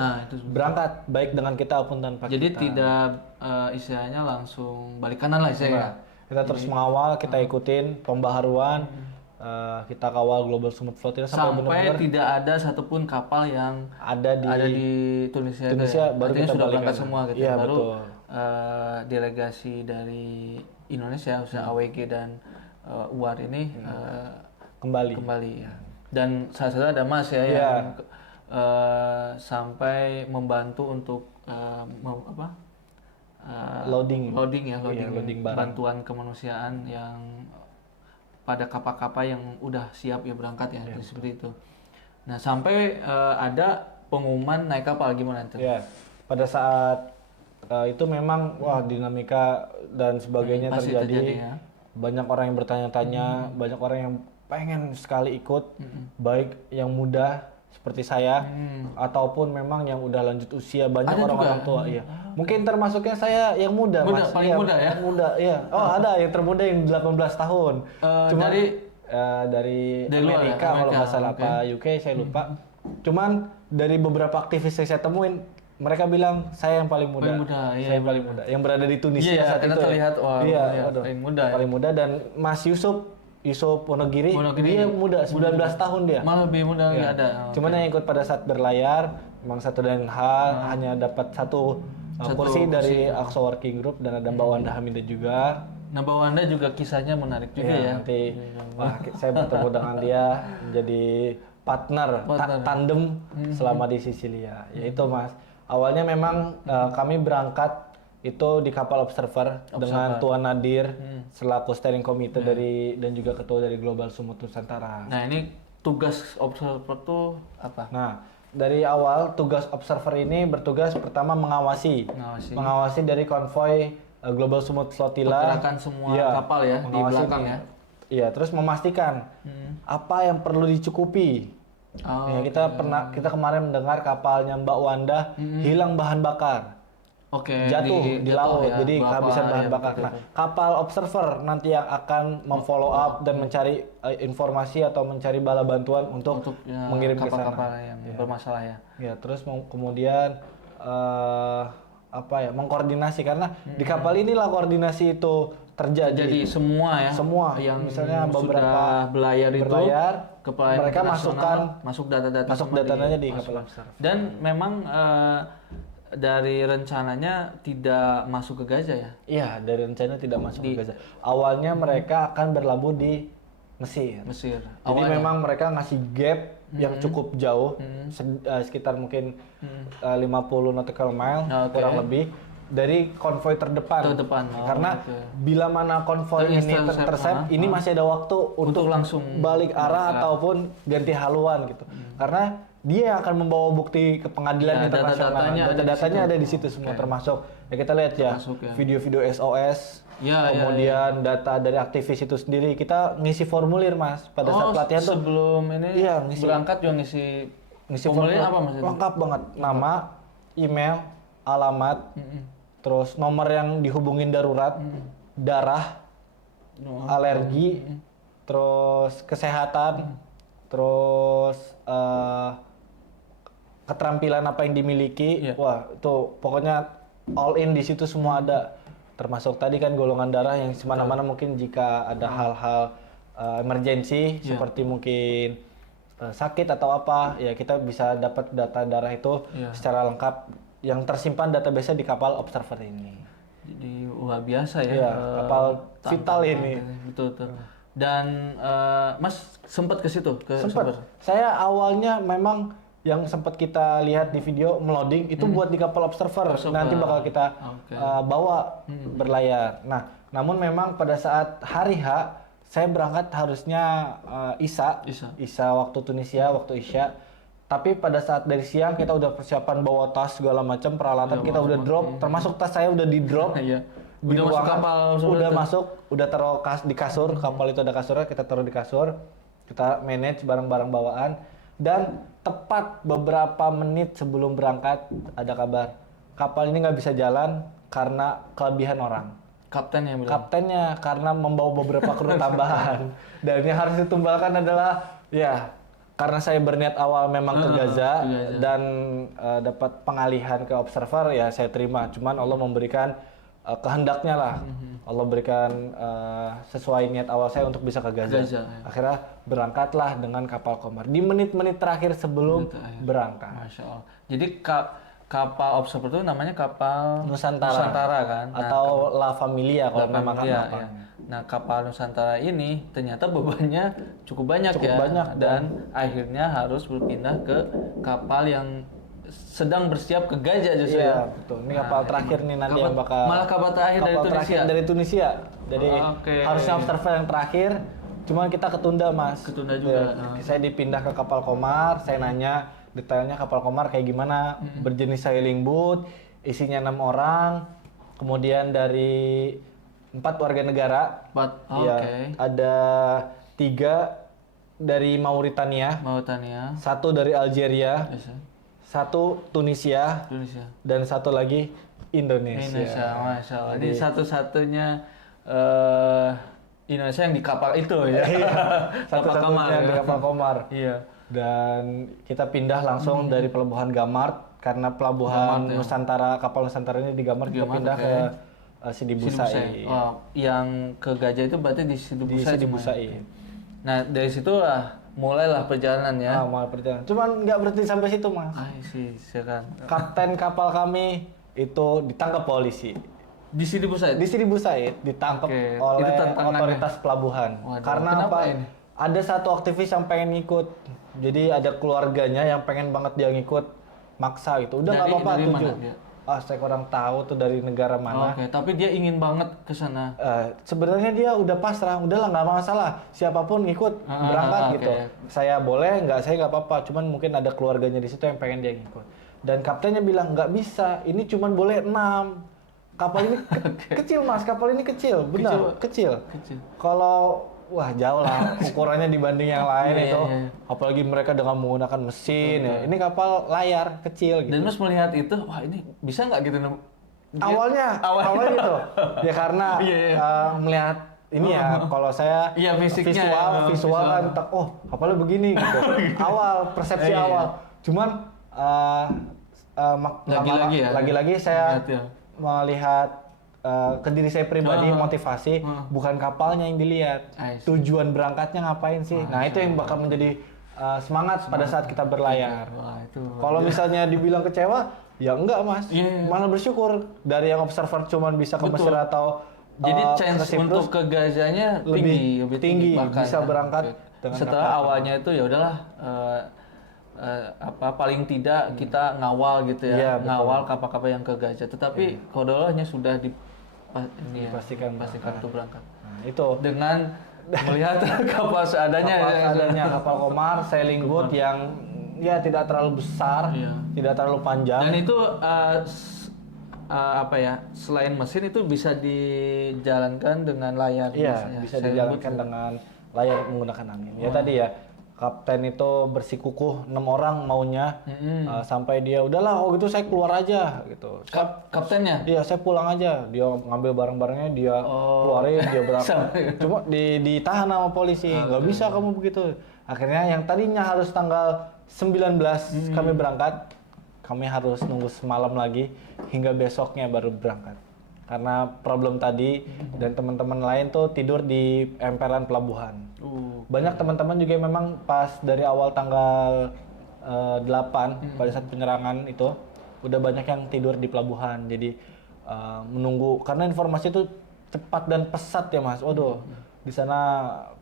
berangkat, baik dengan kita maupun tanpa kita. Jadi tidak istilahnya langsung balik kanan lah istilahnya. Kita terus mengawal, kita ikutin pembaharuan, kita kawal Global Sumut Potila sampai benar-benar tidak ada satupun kapal yang ada di Tunisia itu ya. Baru artinya kita sudah balik berangkat semua gitu. Iya, Baru betul. Delegasi dari Indonesia, khususnya AWG dan UAR ini kembali ya. Dan salah satu ada Mas ya yang sampai membantu untuk loading bantuan kemanusiaan yang pada kapal-kapal yang udah siap ya berangkat ya, seperti itu. Nah sampai ada pengumuman naik kapal gimana itu? Ya, pada saat itu memang dinamika dan sebagainya terjadi ya. Banyak orang yang bertanya-tanya, banyak orang yang pengen sekali ikut, baik yang muda seperti saya ataupun memang yang udah lanjut usia, banyak orang-orang tua ya. Mungkin termasuknya saya yang muda Mas. Paling muda ya? Muda ya. Oh, ada yang termuda yang 18 tahun. Cuma dari Amerika kalau nggak salah apa UK saya lupa. Cuman dari beberapa aktivis yang saya temuin mereka bilang saya yang paling muda. Paling muda, iya, Saya yang paling muda. Yang berada di Tunisia Iya, saat karena itu. terlihat wah Iya, ya, waduh. paling muda. Ya. Paling muda, dan Mas Yusuf Wonogiri, dia muda, 19 tahun dia. Malah lebih muda lagi ada. Cuman yang ikut pada saat berlayar memang satu dan hanya dapat satu kursi dari Aqsa Working Group, dan ada Mbak Wanda Hamidah juga. Nah, Mbak Wanda juga kisahnya menarik juga ya. Nanti saya bertemu dengan dia menjadi partner. Tandem selama di Sisilia. Yaitu Mas, awalnya memang kami berangkat itu di kapal Observer dengan Tuan Nadir selaku steering committee dari dan juga ketua dari Global Sumut Nusantara. Nah, ini tugas observer tuh apa? Nah, dari awal tugas Observer ini bertugas pertama mengawasi dari konvoi Global Sumut Flotilla, pergerakan semua kapal ya di belakang ya. Iya, terus memastikan apa yang perlu dicukupi. Kita kemarin mendengar kapalnya Mbak Wanda hilang bahan bakar. Jatuh di laut, ya, jadi kehabisan bahan bakar. Nah, kapal Observer nanti yang akan memfollow up dan mencari informasi atau mencari bala bantuan untuk mengirim ke sana. Kapal-kapal yang bermasalah ya. Ya, terus kemudian mengkoordinasi, karena di kapal inilah koordinasi itu terjadi. Jadi semua ya. Semua yang misalnya beberapa berlayar mereka masuk data-data datanya di kapal Observer. Dan memang dari rencananya tidak masuk ke Gaza ya? Iya, dari rencana tidak masuk ke Gaza. Awalnya mereka akan berlabuh di Mesir. Jadi memang mereka ngasih gap yang cukup jauh, sekitar mungkin 50 nautical mile kurang lebih dari konvoi terdepan. Karena bila mana konvoi ini tersep, ini masih ada waktu untuk langsung balik arah ataupun ganti haluan gitu. Karena dia akan membawa bukti ke pengadilan internasional. Data-datanya ada di situ semua, termasuk ya kita lihat ya video-video SOS, kemudian data dari aktivis itu sendiri. Kita ngisi formulir Mas pada saat pelatihan tuh. Sebelum ini berangkat juga ngisi formulir apa Mas? Lengkap banget, nama, email, alamat, terus nomor yang dihubungin darurat, darah, alergi, terus kesehatan, terus keterampilan apa yang dimiliki. Wah, itu pokoknya all in di situ semua ada. Termasuk tadi kan golongan darah yang semana-mana mungkin jika ada hal-hal emergensi seperti mungkin sakit atau apa, ya kita bisa dapat data darah itu secara lengkap yang tersimpan database-nya di kapal Observer ini. Jadi luar biasa ya. Kapal vital ini. Betul. Dan Mas sempat ke situ sempat. Saya awalnya memang yang sempat kita lihat di video meloading itu buat di kapal Observer. Nanti bakal kita bawa berlayar. Nah, namun memang pada saat hari H saya berangkat harusnya Isya waktu Tunisia, waktu Isya. Tapi pada saat dari siang kita udah persiapan bawa tas segala macam peralatan kita udah drop, termasuk tas saya udah di drop. Udah masuk kapal, udah taruh di kasur, kapal itu ada kasurnya, kita taruh di kasur, kita manage barang-barang bawaan, dan tepat beberapa menit sebelum berangkat ada kabar kapal ini nggak bisa jalan karena kelebihan orang. Kaptennya karena membawa beberapa kru tambahan, dan yang harus ditumbalkan adalah karena saya berniat awal memang ke Gaza dan dapat pengalihan ke Observer, ya saya terima. Cuman Allah memberikan kehendaknya lah. Allah berikan sesuai niat awal saya untuk bisa ke Gaza. Akhirnya berangkatlah dengan kapal Qamar di menit-menit terakhir sebelum berangkat. Masya Allah. Jadi kapal Observer itu namanya kapal Nusantara kan? Atau La Familia kalau namakan ya. Nah, kapal Nusantara ini ternyata bebannya cukup banyak, dan akhirnya harus berpindah ke kapal yang sedang bersiap ke Gaza justru. Iya, betul. Ini kapal terakhir nih nanti yang bakal. Malah kapal terakhir dari Tunisia. Jadi harusnya Observer yang terakhir, cuman kita ketunda Mas. Ketunda juga. Saya dipindah ke kapal Qamar, saya nanya detailnya kapal Qamar kayak gimana, berjenis sailing boat, isinya 6 orang, kemudian dari 4 warga negara. Ada 3 dari Mauritania, 1 dari Algeria, 1 Tunisia, dan 1 lagi Indonesia. Masya Allah. Jadi satu-satunya Indonesia yang di kapal itu ya. Satu-satunya di kapal Qamar. Dan kita pindah langsung dari pelabuhan Gamart karena pelabuhan Gamat, ya. Nusantara, kapal Nusantara ini di Gamat kita Gamat, pindah oke. ke Sidi Busai. Oh, yang ke Gajah itu berarti di Sidi Di Busai. Sidi cuma. Busai. Nah dari situlah mulailah perjalanan ya. Mulai perjalanan. Cuman nggak berhenti sampai situ, Mas. sih sekarang. Kapten kapal kami itu ditangkap polisi. Di Sidi Busai. Di Sidi Busai ditangkap Oke, oleh itu tantangannya. otoritas pelabuhan. Waduh, Karena kenapa apa? ini? Ada satu aktivis yang pengen ngikut. Jadi ada keluarganya yang pengen banget dia ngikut, maksa gitu. Udah nggak apa-apa dari mana 7. dia? Saya kurang tahu tuh dari negara mana. Oke, tapi dia ingin banget ke sana. Sebenarnya dia udah pasrah, udahlah nggak masalah, siapapun ngikut berangkat oke. gitu. Saya boleh nggak, saya nggak apa-apa. Cuman mungkin ada keluarganya di situ yang pengen dia ngikut. Dan kaptennya bilang nggak bisa, ini cuman boleh 6. Kapal ini kecil Mas, kapal ini kecil, benar kecil. Kecil. Kalau wah jauh lah ukurannya dibanding yang lain Iya, itu. iya. Apalagi mereka dengan menggunakan mesin ya. Ini kapal layar kecil gitu. Dan Mas melihat itu, wah ini bisa nggak gitu? Awalnya gitu. Ya karena melihat ini ya, kalau saya Iya, fisiknya visual ya, kan, kapalnya begini gitu. Awal persepsi Iya. awal. Cuman Lagi-lagi ya? lagi-lagi saya Lihat ya. melihat ke diri saya pribadi, motivasi bukan kapalnya yang dilihat, I see. tujuan berangkatnya ngapain sih. Nah itu yang bakal menjadi semangat pada saat kita berlayar. Wah, itu. Kalau misalnya dibilang kecewa, ya enggak Mas. Iya. Malah bersyukur dari yang observer cuman bisa ke Betul. Mesir atau Jadi ke chance Siprus, untuk ke Gajahnya lebih tinggi, bahkan, bisa ya. berangkat Oke. dengan Setelah kapal. awalnya itu ya udahlah paling tidak kita ngawal gitu ya, Iya, betul. ngawal kapal-kapal yang ke Gajah. Tetapi kodolahnya sudah Dipastikan dipastikan untuk berangkat. Nah, itu Dengan melihat kapal seadanya. kapal ya. seadanya, kapal Komar sailing boat yang ya tidak terlalu besar, Iya. tidak terlalu panjang. Dan itu apa ya? Selain mesin itu bisa dijalankan dengan layar. Iya, bisa dijalankan dengan layar menggunakan angin. Ya tadi ya, kapten itu bersikukuh 6 orang maunya sampai dia udahlah, oh gitu saya keluar aja gitu. Kaptennya. Iya, saya pulang aja. Dia ngambil barang-barangnya, dia keluarin, dia berangkat. Cuma ditahan sama polisi. Nggak bisa kamu begitu. Akhirnya yang tadinya harus tanggal 19 kami berangkat, kami harus nunggu semalam lagi hingga besoknya baru berangkat. Karena problem tadi dan teman-teman lain tuh tidur di emperan pelabuhan. Banyak teman-teman juga memang pas dari awal tanggal 8 pada saat penyerangan itu udah banyak yang tidur di pelabuhan. Jadi menunggu karena informasi itu cepat dan pesat ya Mas. Waduh, di sana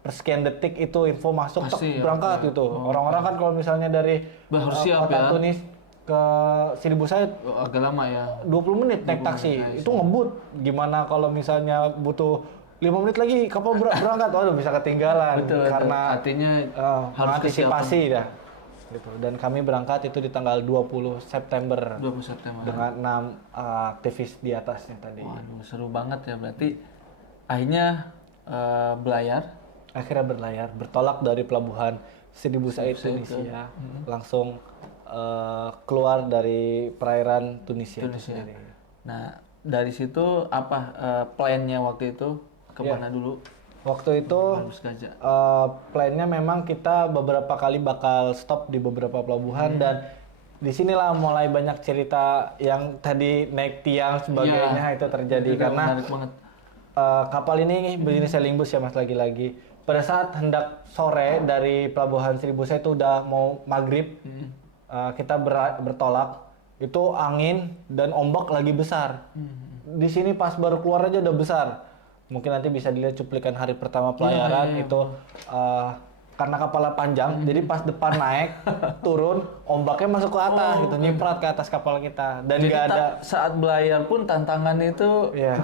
persekian detik itu info masuk Pasti, berangkat gitu. Orang-orang kan kalau misalnya dari Harus siap kota ya. Tunis ke Sidi Busai Agak lama ya. 20 menit naik taksi. Itu ngebut. Gimana kalau misalnya butuh 5 menit lagi kapal berangkat, waduh bisa ketinggalan. Betul, karena artinya harus mengantisipasi dah. Gitu. Dan kami berangkat itu di tanggal 20 September 20 September. dengan 6 aktivis di atasnya tadi. Waduh, seru banget ya. Berarti akhirnya belayar. Akhirnya berlayar, bertolak dari pelabuhan Sidi Busai Tunisia, langsung keluar dari perairan Tunisia itu sendiri. Nah, dari situ apa plan-nya waktu itu? Kemana dulu? Waktu itu Harus Gajah. plannya memang kita beberapa kali bakal stop di beberapa pelabuhan dan disinilah mulai banyak cerita yang tadi naik tiang sebagainya itu terjadi Itu karena menarik banget. kapal ini berjenis sailing bus ya Mas lagi-lagi. Pada saat hendak sore dari pelabuhan Sidi Busai itu udah mau maghrib, kita bertolak, itu angin dan ombak lagi besar. Di sini pas baru keluar aja udah besar. Mungkin nanti bisa dilihat cuplikan hari pertama pelayaran itu karena kapalnya panjang, jadi pas depan naik turun ombaknya masuk ke atas gitu, nyiprat ke atas kapal kita dan Jadi nggak ada saat belayar pun tantangan itu ya,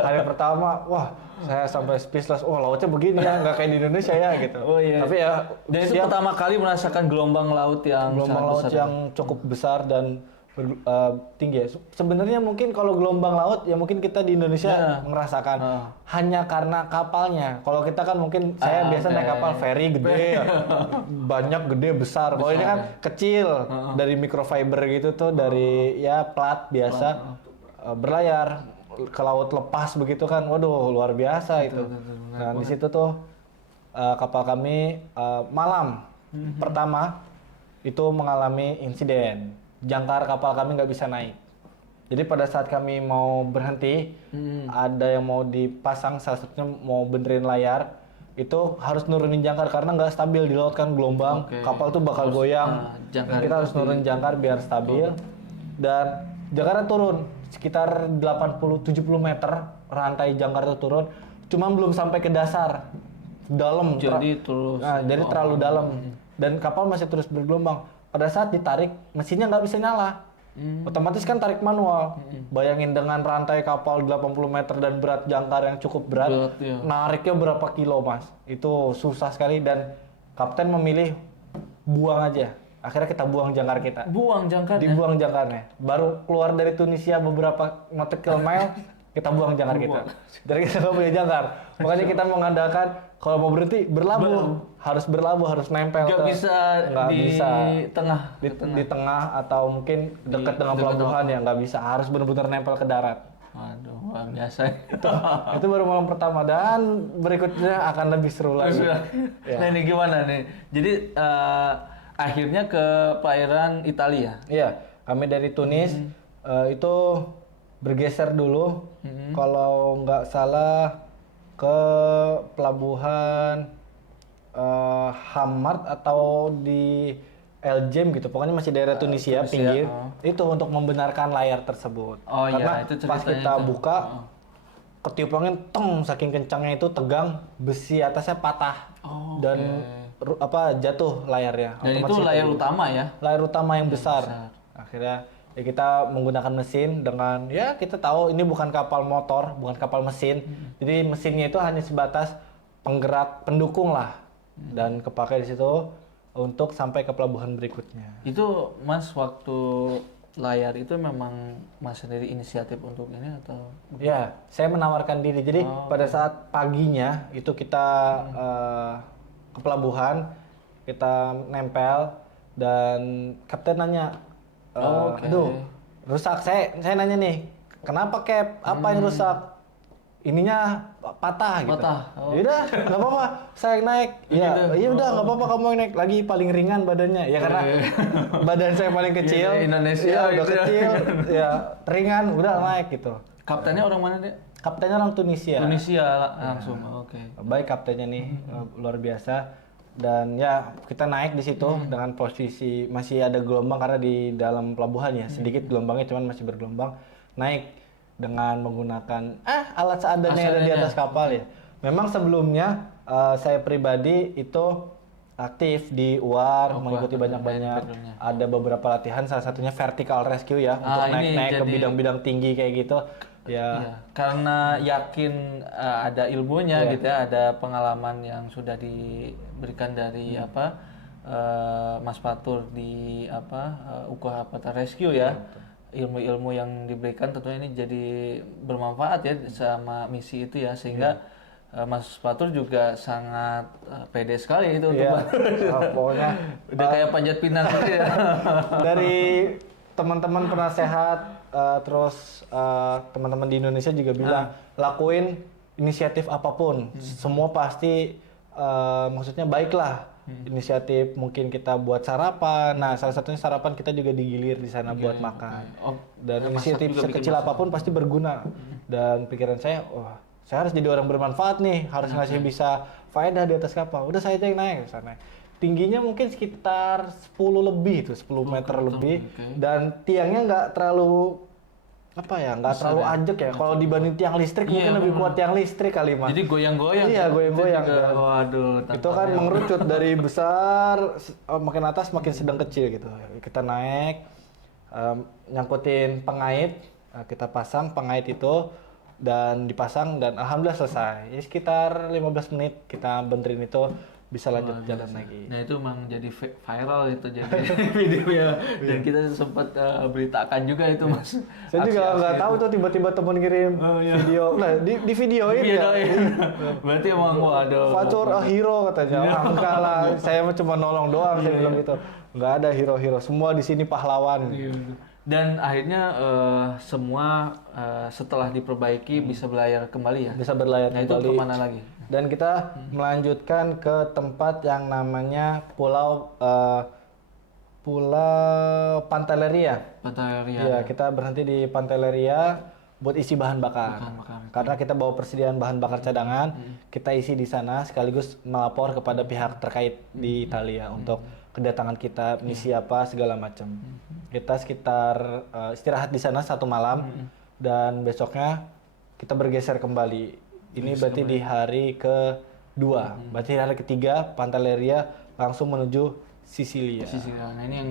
hari pertama, wah saya sampai speechless. Oh lautnya begini ya, nggak kayak di Indonesia ya gitu. Oh, iya. Tapi ya dan itu pertama kali merasakan gelombang laut yang gelombang sangat laut besar. yang cukup besar dan tinggi ya. Sebenarnya mungkin kalau gelombang laut ya mungkin kita di Indonesia merasakan hanya karena kapalnya. Kalau kita kan mungkin saya biasa naik kapal ferry gede, banyak gede besar. Kalau ini kan kecil dari microfiber gitu tuh dari ya plat biasa berlayar ke laut lepas begitu kan. Waduh luar biasa itu. Nah di situ tuh kapal kami malam pertama itu mengalami insiden. jangkar kapal kami nggak bisa naik. Jadi pada saat kami mau berhenti, ada yang mau dipasang, salah satunya mau benerin layar, itu harus nurunin jangkar karena nggak stabil di laut kan gelombang, kapal tuh bakal goyang. Kita harus nurunin jangkar biar stabil. Dan jangkarnya turun sekitar 80-70 meter, rantai jangkar itu turun, cuman belum sampai ke dasar, dalam. Jadi jadi terlalu dalam dan kapal masih terus bergelombang. Pada saat ditarik, mesinnya nggak bisa nyala. Otomatis kan tarik manual. Bayangin dengan rantai kapal 80 meter dan berat jangkar yang cukup berat, nariknya berapa kilo mas? Itu susah sekali dan kapten memilih buang aja. Akhirnya kita buang jangkar kita. Buang jangkarnya? Dibuang jangkarnya. Baru keluar dari Tunisia beberapa nautical mile, kita buang jangkar kita. Dari kita nggak punya jangkar. Makanya kita mengandalkan kalau mau berhenti berlabuh, harus berlabuh, harus nempel. Nggak bisa tengah. Di tengah atau mungkin dekat dengan pelabuhan ya nggak bisa, harus benar-benar nempel ke darat. Waduh, luar biasa. Itu baru malam pertama dan berikutnya akan lebih seru lagi. Nah ini gimana nih? Jadi akhirnya ke perairan Italia. Iya, kami dari Tunis itu bergeser dulu. Kalau nggak salah ke pelabuhan Hamad atau di Eljem gitu, pokoknya masih daerah Tunisia pinggir. Itu untuk membenarkan layar tersebut. Karena itu pas kita buka, ketiup angin, tong, saking kencangnya itu tegang, besi atasnya patah dan jatuh layarnya. Dan itu layar utama ya? Layar utama yang besar. Akhirnya ya kita menggunakan mesin dengan ya kita tahu ini bukan kapal motor, bukan kapal mesin. Jadi mesinnya itu hanya sebatas penggerak pendukung lah. Dan kepakai di situ untuk sampai ke pelabuhan berikutnya. Itu Mas waktu layar itu memang Mas sendiri inisiatif untuk ini atau? Ya, saya menawarkan diri. Jadi pada saat paginya itu kita ke pelabuhan, kita nempel dan kapten nanya, aduh rusak. Saya nanya nih, kenapa Cap? Apa yang rusak? Ininya patah gitu. Yaudah, nggak apa-apa, saya yang naik. Iya udah nggak apa-apa kamu yang naik. Lagi paling ringan badannya, ya karena badan saya paling kecil. Indonesia udah kecil, ya ringan, udah naik gitu. Kaptennya orang mana dia? Kaptennya orang Tunisia. Langsung, oke. Baik kaptennya nih, luar biasa. Dan ya kita naik di situ dengan posisi masih ada gelombang karena di dalam pelabuhan ya sedikit gelombangnya, cuman masih bergelombang. Naik dengan menggunakan alat seadanya yang ada di atas kapal ya. Memang sebelumnya saya pribadi itu aktif di UAR, mengikuti banyak-banyak. Ada beberapa latihan, salah satunya vertical rescue ya, untuk naik-naik ke bidang-bidang tinggi kayak gitu. Ya. Karena yakin ada ilmunya gitu ya, ada pengalaman yang sudah diberikan dari Mas Fatur di UKH Pata Rescue ya. Ilmu-ilmu yang diberikan tentunya ini jadi bermanfaat ya sama misi itu ya, sehingga Mas Fatur juga sangat pede sekali itu untuk pokoknya udah kayak panjat pinang gitu ya. Dari teman-teman penasehat terus teman-teman di Indonesia juga bilang lakuin inisiatif apapun, semua pasti maksudnya baiklah. Inisiatif mungkin kita buat sarapan. Nah, salah satunya sarapan kita juga digilir di sana buat makan. Dan inisiatif sekecil apapun pasti berguna. Dan pikiran saya, saya harus jadi orang bermanfaat nih, harus ngasih bisa faedah di atas kapal. Udah saya aja yang naik ke sana. Tingginya mungkin sekitar 10 lebih tuh, 10 meter lebih. Dan tiangnya nggak terlalu nggak terlalu ajek ya. Kalau dibanding tiang listrik mungkin lebih kuat tiang listrik kali Mas. Jadi goyang-goyang. Iya, goyang-goyang. Waduh. Itu kan mengerucut dari besar makin atas makin sedang kecil gitu. Kita naik nyangkutin pengait, kita pasang pengait itu dan dipasang dan alhamdulillah selesai. Jadi sekitar 15 menit kita benerin itu bisa lanjut jalan lagi. Nah itu memang jadi viral itu jadi video ya. Dan kita sempat beritakan juga itu Mas. Saya juga nggak tahu tuh tiba-tiba temen kirim video. Nah di videoin ya. Berarti emang waduh. Fatur hero katanya. Enggak lah, saya cuma nolong doang. Saya bilang gitu. Nggak ada hero-hero. Semua di sini pahlawan. Dan akhirnya semua setelah diperbaiki bisa berlayar kembali ya. Bisa berlayar kembali. Nah itu kemana lagi? Dan kita melanjutkan ke tempat yang namanya Pulau Pulau Pantelleria. Pantelleria. Iya, kita berhenti di Pantelleria buat isi bahan bakar. Bahan bakar. Karena kita bawa persediaan bahan bakar cadangan, kita isi di sana sekaligus melapor kepada pihak terkait di Italia untuk kedatangan kita, misi apa segala macam. Kita sekitar istirahat di sana 1 malam dan besoknya kita bergeser kembali. Ini berarti di hari kedua. Berarti hari ketiga Pantelleria langsung menuju Sisilia. Nah ini yang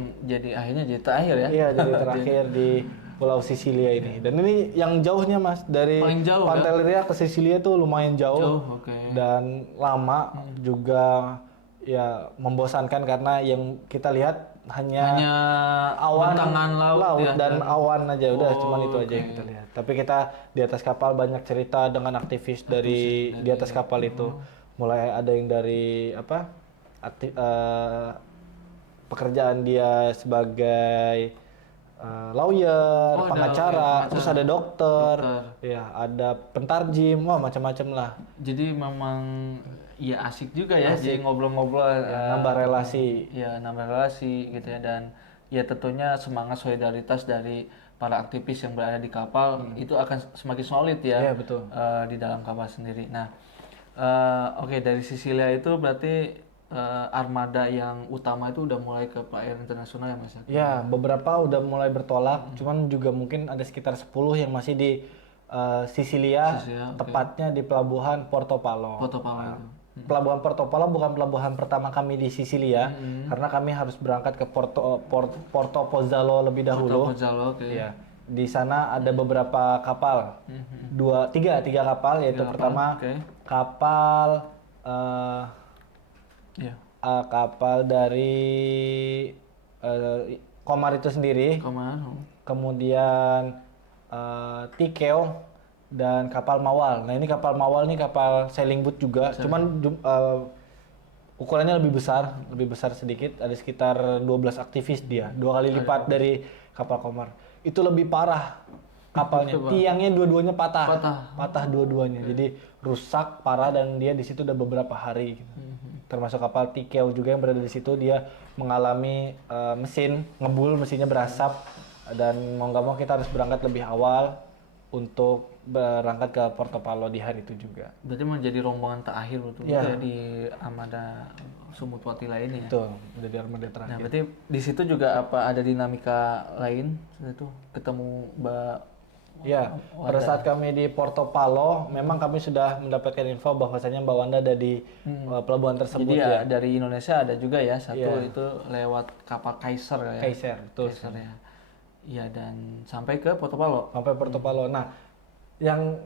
akhirnya jadi terakhir ya? Iya, jadi terakhir di Pulau Sisilia ini. Dan ini yang jauhnya Mas, dari Paling jauh, Pantelleria ke Sisilia tuh lumayan jauh. Oke. Dan lama juga ya membosankan karena yang kita lihat hanya awan, bentangan laut ya, dan awan aja, udah cuman itu aja oke. yang kita lihat. Tapi kita di atas kapal banyak cerita dengan aktivis dari di atas kapal itu. Mulai ada yang dari pekerjaan dia sebagai lawyer, pengacara, terus ada dokter, ya ada pentarjim, wah macam-macam lah. Jadi memang ya asik juga ya, jadi ngobrol-ngobrol, Nambah relasi. ya nambah relasi gitu ya, dan ya tentunya semangat solidaritas dari para aktivis yang berada di kapal itu akan semakin solid ya, Iya, betul. Di dalam kapal sendiri. Nah, oke, dari Sisilia itu berarti armada yang utama itu udah mulai ke perairan internasional ya Mas? Ya, beberapa udah mulai bertolak, cuman juga mungkin ada sekitar 10 yang masih di Sisilia, tepatnya di pelabuhan Portopalo. Portopalo itu. Pelabuhan Portopalo bukan pelabuhan pertama kami di Sisilia, karena kami harus berangkat ke Porto Pozzallo lebih dahulu. Portopalo, oke. Ya, di sana ada beberapa kapal, tiga kapal, yaitu pertama kapal kapal dari Komar itu sendiri, kemudian Tikeo dan kapal Mawal. Nah ini kapal Mawal nih kapal sailing boat juga, cuman ukurannya lebih besar sedikit, ada sekitar 12 aktivis dia, 2 kali lipat dari kapal Komar. Itu lebih parah kapalnya, tiangnya dua-duanya patah dua-duanya, jadi rusak parah dan dia di situ udah beberapa hari. Gitu. Termasuk kapal Tikeo juga yang berada di situ, dia mengalami mesin ngebul, mesinnya berasap, dan mau nggak mau kita harus berangkat lebih awal untuk berangkat ke Portopalo di hari itu juga. Berarti menjadi rombongan terakhir betul ya di armada Sumutwati lainnya. Betul, menjadi armada terakhir. Nah, berarti di situ juga apa ada dinamika lain itu ketemu Ya, pada saat kami di Portopalo, memang kami sudah mendapatkan info bahwasanya Mbak Wanda ada di pelabuhan tersebut. Jadi ya. Dari Indonesia ada juga ya satu itu lewat kapal Kaiser ya. Kaiser, betul. Kaiser ya. Iya, dan sampai ke Portopalo. Sampai Portopalo. Nah, yang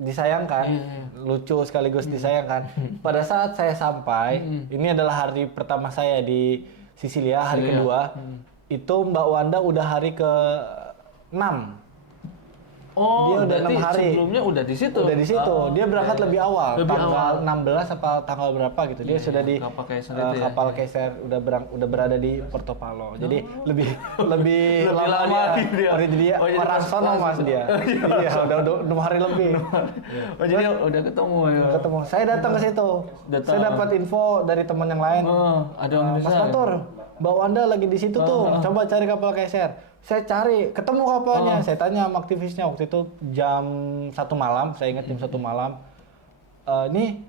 disayangkan, lucu sekaligus disayangkan. Pada saat saya sampai, ini adalah hari pertama saya di Sisilia, hari kedua. Itu Mbak Wanda udah hari ke-6. Oh, dia udah 6 hari. Sebelumnya udah di situ. Udah di situ. Dia berangkat lebih awal, tanggal 16 apa tanggal berapa gitu. Dia sudah di kapal Kaiser kapal Kaiser udah berada di Portopalo. Jadi lebih lama dia. Jadi Marangsono Mas dia. Iya, udah 6 hari lebih. Oh, jadi udah ketemu ya. Ketemu. Saya datang ke situ. Saya dapat info dari teman yang lain. Ada orang Mas Fatur, Mbak Wanda lagi di situ tuh. Coba cari kapal Kaiser. Saya cari, ketemu kapalnya. Saya tanya sama aktivisnya waktu itu jam 1 malam. Saya ingat jam 1 malam. Nih,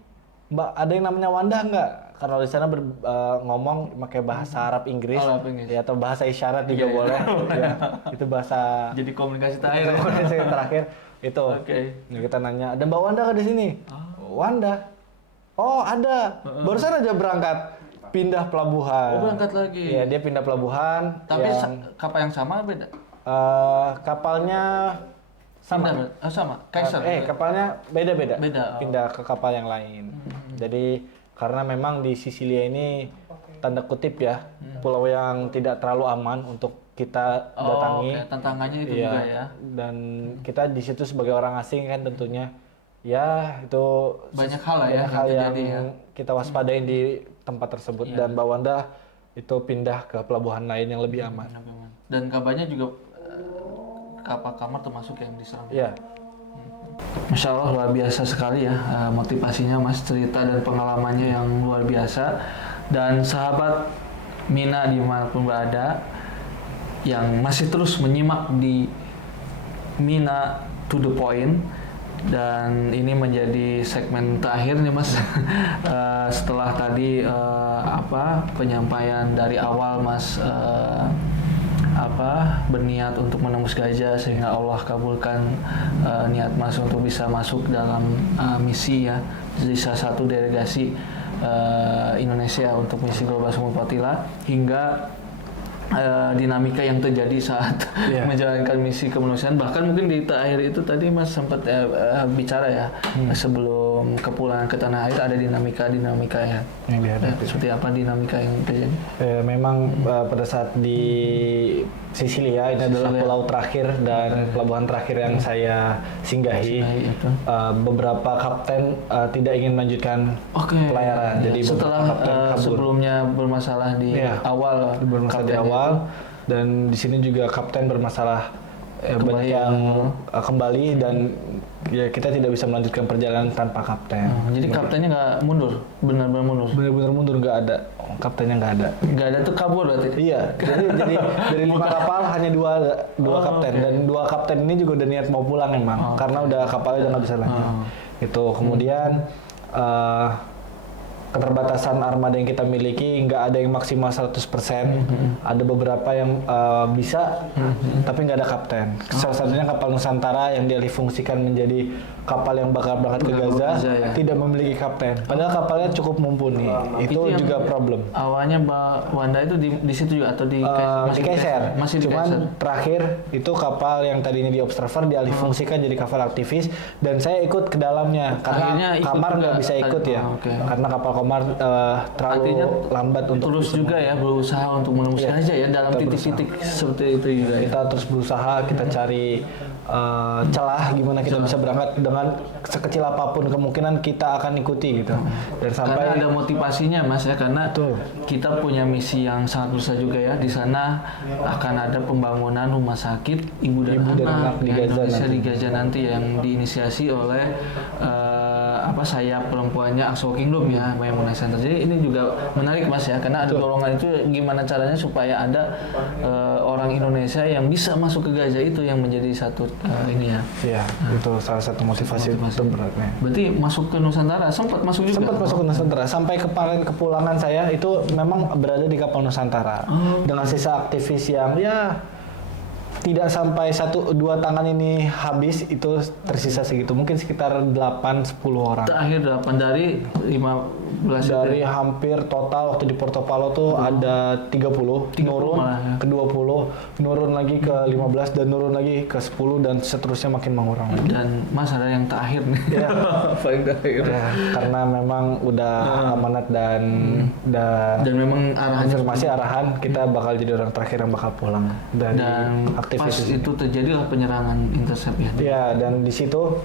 Mbak, ada yang namanya Wanda nggak? Karena di sana ngomong pakai bahasa Arab Inggris, ya, atau bahasa isyarat juga boleh. Ya, itu bahasa. Jadi komunikasi terakhir. Komunikasi terakhir itu. Kita nanya, ada Mbak Wanda nggak di sini? Wanda. Oh ada. Barusan aja berangkat. Pindah pelabuhan. Oh, berangkat lagi. Iya, dia pindah pelabuhan. Tapi kapal yang sama beda? Kapalnya sama. Sama. Kaiser. Kapalnya beda-beda. Beda. Pindah ke kapal yang lain. Jadi karena memang di Sisilia ini tanda kutip ya, pulau yang tidak terlalu aman untuk kita datangi. Tantangannya itu juga ya. Dan kita di situ sebagai orang asing kan tentunya ya itu banyak hal lah ya yang kita waspadain di tempat tersebut. Dan Mbak Wanda itu pindah ke pelabuhan lain yang lebih aman. Dan kabarnya juga kapal Kamar termasuk yang diserang. Iya. Masya Allah, luar biasa sekali ya motivasinya Mas, cerita dan pengalamannya yang luar biasa. Dan sahabat Mina dimanapun berada yang masih terus menyimak di Mina to the Point, dan ini menjadi segmen terakhir nih Mas. Setelah tadi penyampaian dari awal Mas berniat untuk menembus gajah sehingga Allah kabulkan niat Mas untuk bisa masuk dalam misi ya, jadi salah satu delegasi Indonesia untuk misi Global Sumur Potila, hingga dinamika yang terjadi saat menjalankan misi kemanusiaan. Bahkan mungkin di terakhir itu tadi Mas sempat bicara ya, sebelum kepulangan ke tanah air ada dinamika ya. Yang dihadapi. Seperti apa dinamika yang terjadi? Memang pada saat di Sisilia, ini adalah pulau terakhir dan pelabuhan terakhir yang saya singgahi. Beberapa kapten tidak ingin melanjutkan pelayaran. Jadi setelah sebelumnya bermasalah di awal, dan di sini juga kapten bermasalah banyak yang kembali, dan ya kita tidak bisa melanjutkan perjalanan tanpa kapten. Jadi kaptennya nggak mundur, benar-benar mundur? Benar-benar mundur, nggak ada. Kaptennya nggak ada. Nggak ada tuh, kabur berarti? Iya, jadi dari 5 kapal hanya dua kapten, dan 2 kapten ini juga udah niat mau pulang emang, karena udah kapalnya udah nggak bisa lanjut. Itu kemudian keterbatasan armada yang kita miliki, nggak ada yang maksimal 100%. Ada beberapa yang bisa, tapi nggak ada kapten. Salah satunya kapal Nusantara yang dialihfungsikan menjadi kapal yang bakal berangkat ke Gaza, tidak memiliki kapten. Padahal kapalnya cukup mumpuni. Itu juga problem. Awalnya Mbak Wanda itu di situ juga atau di Kaiser? Masih di Cuman Kaiser. terakhir itu kapal yang tadinya di Observer dialihfungsikan jadi kapal aktivis, dan saya ikut ke dalamnya karena kamar nggak bisa ikut ya, karena kapal Komar terlalu lambat untuk terus juga ya berusaha untuk menembus gajah ya dalam titik-titik seperti itu juga ya. Kita terus berusaha, kita cari celah gimana kita bisa berangkat dengan sekecil apapun kemungkinan kita akan ikuti gitu. Dan sampai karena ada motivasinya Mas ya, karena kita punya misi yang sangat besar juga ya. Di sana akan ada pembangunan rumah sakit ibu dan anak di Gaza nanti yang diinisiasi oleh sayap perempuannya Aqsa Kingdom ya, Maimunah Center. Jadi ini juga menarik Mas ya, karena ada dorongan itu gimana caranya supaya ada orang Indonesia yang bisa masuk ke Gaza itu yang menjadi satu ini ya. Iya, itu salah satu motivasi beratnya. Berarti masuk ke Nusantara, sempat masuk juga? Sempat masuk ke Nusantara, sampai kemarin kepulangan saya itu memang berada di kapal Nusantara. Dengan sisa aktivis yang tidak sampai 1-2 tangan ini habis, itu tersisa segitu, mungkin sekitar 8-10 orang. Terakhir 8 dari 15 dari hampir total waktu di Portopalo tuh ada 30 nurun ke 20, nurun lagi ke 15, dan nurun lagi ke 10, dan seterusnya makin mengurang lagi. Dan Mas ada yang terakhir nih. Paling terakhir. Karena memang udah amanat dan memang arahan kita bakal jadi orang terakhir yang bakal pulang dari aktivis itu terjadilah penyerangan intercept ya. Iya, dan di situ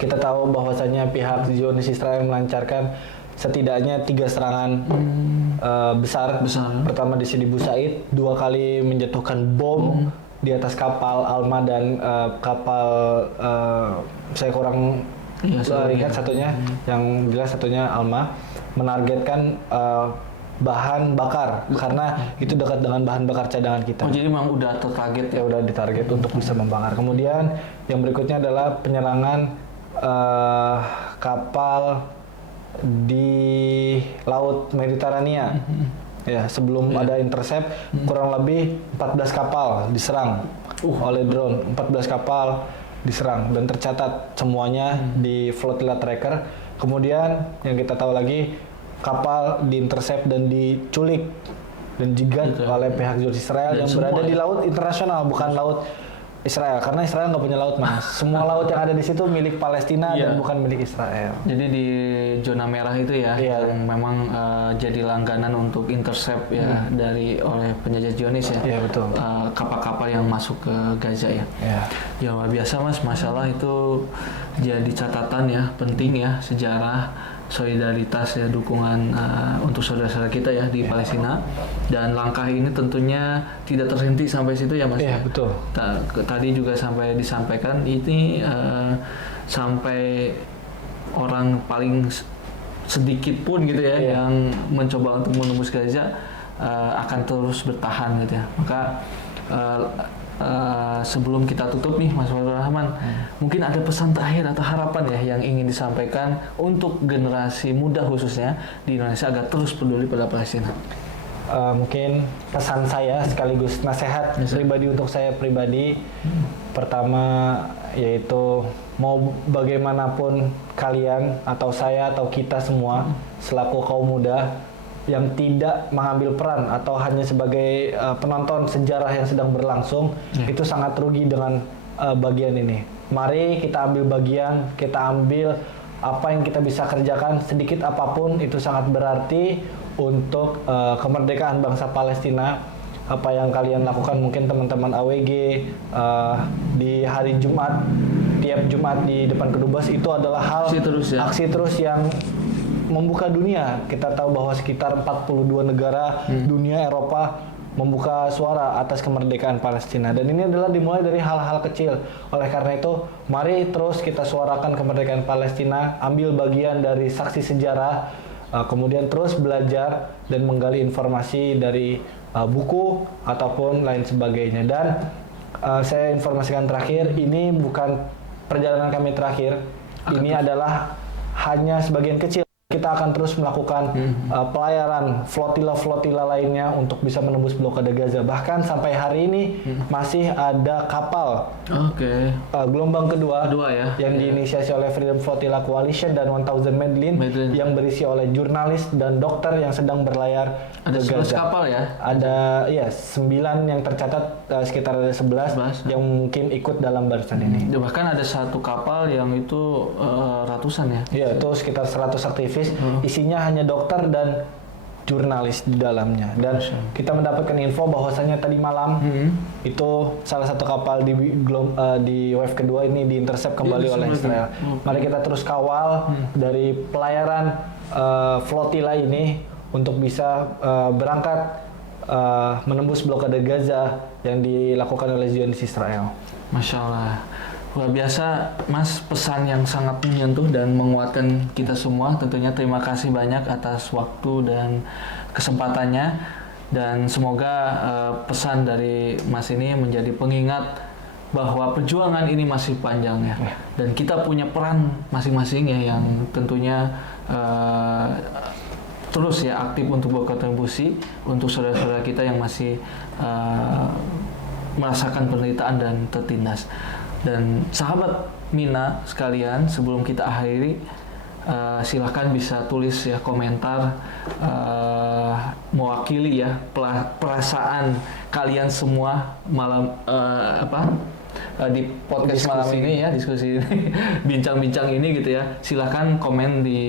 kita tahu bahwasanya pihak Zionis Israel melancarkan setidaknya 3 serangan besar. Pertama di Sidi Busaid, 2 kali menjatuhkan bom di atas kapal Alma dan kapal saya kurang ingat satunya, yang jelas satunya Alma, menargetkan bahan bakar karena itu dekat dengan bahan bakar cadangan kita. Jadi memang udah tertarget ya, udah ditarget untuk bisa membakar. Kemudian yang berikutnya adalah penyerangan kapal di Laut Mediterania. Ya, sebelum ada intercept, kurang lebih 14 kapal diserang oleh drone. 14 kapal diserang dan tercatat semuanya di flotilla tracker. Kemudian yang kita tahu lagi, kapal diintercept dan diculik dan jigat oleh pihak Israel yang berada di laut internasional, bukan laut Israel, karena Israel nggak punya laut Mas. Semua laut yang ada di situ milik Palestina dan bukan milik Israel. Jadi di zona merah itu ya, yang memang jadi langganan untuk intercept ya oleh penjajah Zionis ya. Iya betul. Kapal-kapal yang masuk ke Gaza ya. Ya luar biasa Mas, masalah itu jadi catatan ya, penting ya, sejarah, solidaritas ya, dukungan untuk saudara-saudara kita ya di Palestina, dan langkah ini tentunya tidak terhenti sampai situ ya Mas. Iya betul. Tadi juga sampai disampaikan ini sampai orang paling sedikit pun gitu ya yang mencoba untuk menembus Gaza akan terus bertahan gitu ya. Maka sebelum kita tutup nih Mas Fadlur Rahman, mungkin ada pesan terakhir atau harapan ya yang ingin disampaikan untuk generasi muda khususnya di Indonesia agar terus peduli pada Palestina. Mungkin pesan saya sekaligus nasihat pribadi untuk saya pribadi, pertama yaitu mau bagaimanapun kalian atau saya atau kita semua selaku kaum muda yang tidak mengambil peran atau hanya sebagai penonton sejarah yang sedang berlangsung, itu sangat rugi dengan bagian ini. Mari kita ambil bagian, kita ambil apa yang kita bisa kerjakan, sedikit apapun itu sangat berarti untuk kemerdekaan bangsa Palestina. Apa yang kalian lakukan, mungkin teman-teman AWG di hari Jumat, tiap Jumat di depan Kedubes, itu adalah hal aksi terus yang membuka dunia. Kita tahu bahwa sekitar 42 negara dunia Eropa membuka suara atas kemerdekaan Palestina, dan ini adalah dimulai dari hal-hal kecil. Oleh karena itu, mari terus kita suarakan kemerdekaan Palestina, ambil bagian dari saksi sejarah, kemudian terus belajar dan menggali informasi dari buku ataupun lain sebagainya. Dan saya informasikan terakhir, ini bukan perjalanan kami terakhir, ini adalah hanya sebagian kecil. Kita akan terus melakukan pelayaran flotila-flotila lainnya untuk bisa menembus blokade Gaza. Bahkan sampai hari ini masih ada kapal gelombang kedua ya, yang diinisiasi oleh Freedom Flotilla Coalition dan 1000 Medlin yang berisi oleh jurnalis dan dokter yang sedang berlayar ada ke Gaza. kapal ya? Ada 9 yang tercatat, sekitar ada 11 yang mungkin ikut dalam barisan ini. Bahkan ada satu kapal yang itu ratusan ya? Iya, itu sekitar 100 aktivis. Isinya hanya dokter dan jurnalis di dalamnya. Dan kita mendapatkan info bahwasannya tadi malam itu salah satu kapal di wave kedua ini diintercept kembali oleh Israel. Mari kita terus kawal dari pelayaran flotila ini untuk bisa berangkat menembus blokade Gaza yang dilakukan oleh Zionis Israel. Masya Allah. Luar biasa, Mas, pesan yang sangat menyentuh dan menguatkan kita semua. Tentunya terima kasih banyak atas waktu dan kesempatannya, dan semoga pesan dari Mas ini menjadi pengingat bahwa perjuangan ini masih panjang ya, dan kita punya peran masing-masing ya yang tentunya terus ya aktif untuk berkontribusi untuk saudara-saudara kita yang masih merasakan penderitaan dan tertindas. Dan sahabat Mina sekalian, sebelum kita akhiri, silahkan bisa tulis ya komentar mewakili ya perasaan kalian semua malam di podcast malam ini ya, diskusi ini bincang-bincang ini gitu ya. Silahkan komen di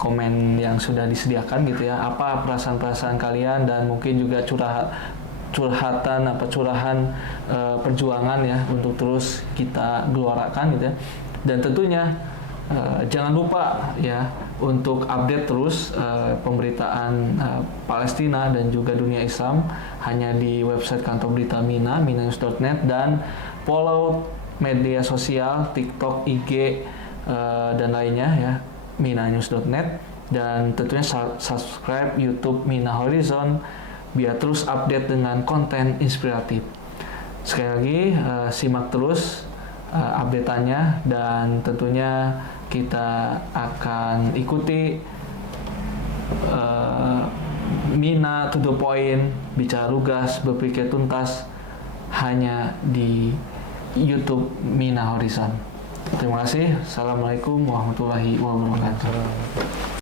komen yang sudah disediakan gitu ya, apa perasaan-perasaan kalian, dan mungkin juga curahan perjuangan ya untuk terus kita gelorakan gitu ya. Dan tentunya jangan lupa ya untuk update terus pemberitaan Palestina dan juga dunia Islam hanya di website kantor berita Mina, minanews.net, dan follow media sosial TikTok, IG dan lainnya ya, minanews.net, dan tentunya subscribe YouTube Mina Horizon biar terus update dengan konten inspiratif. Sekali lagi simak terus update-annya, dan tentunya kita akan ikuti Mina to the point, bicara lugas, berpikir tuntas hanya di YouTube Mina Horizon. Terima kasih. Assalamualaikum warahmatullahi wabarakatuh.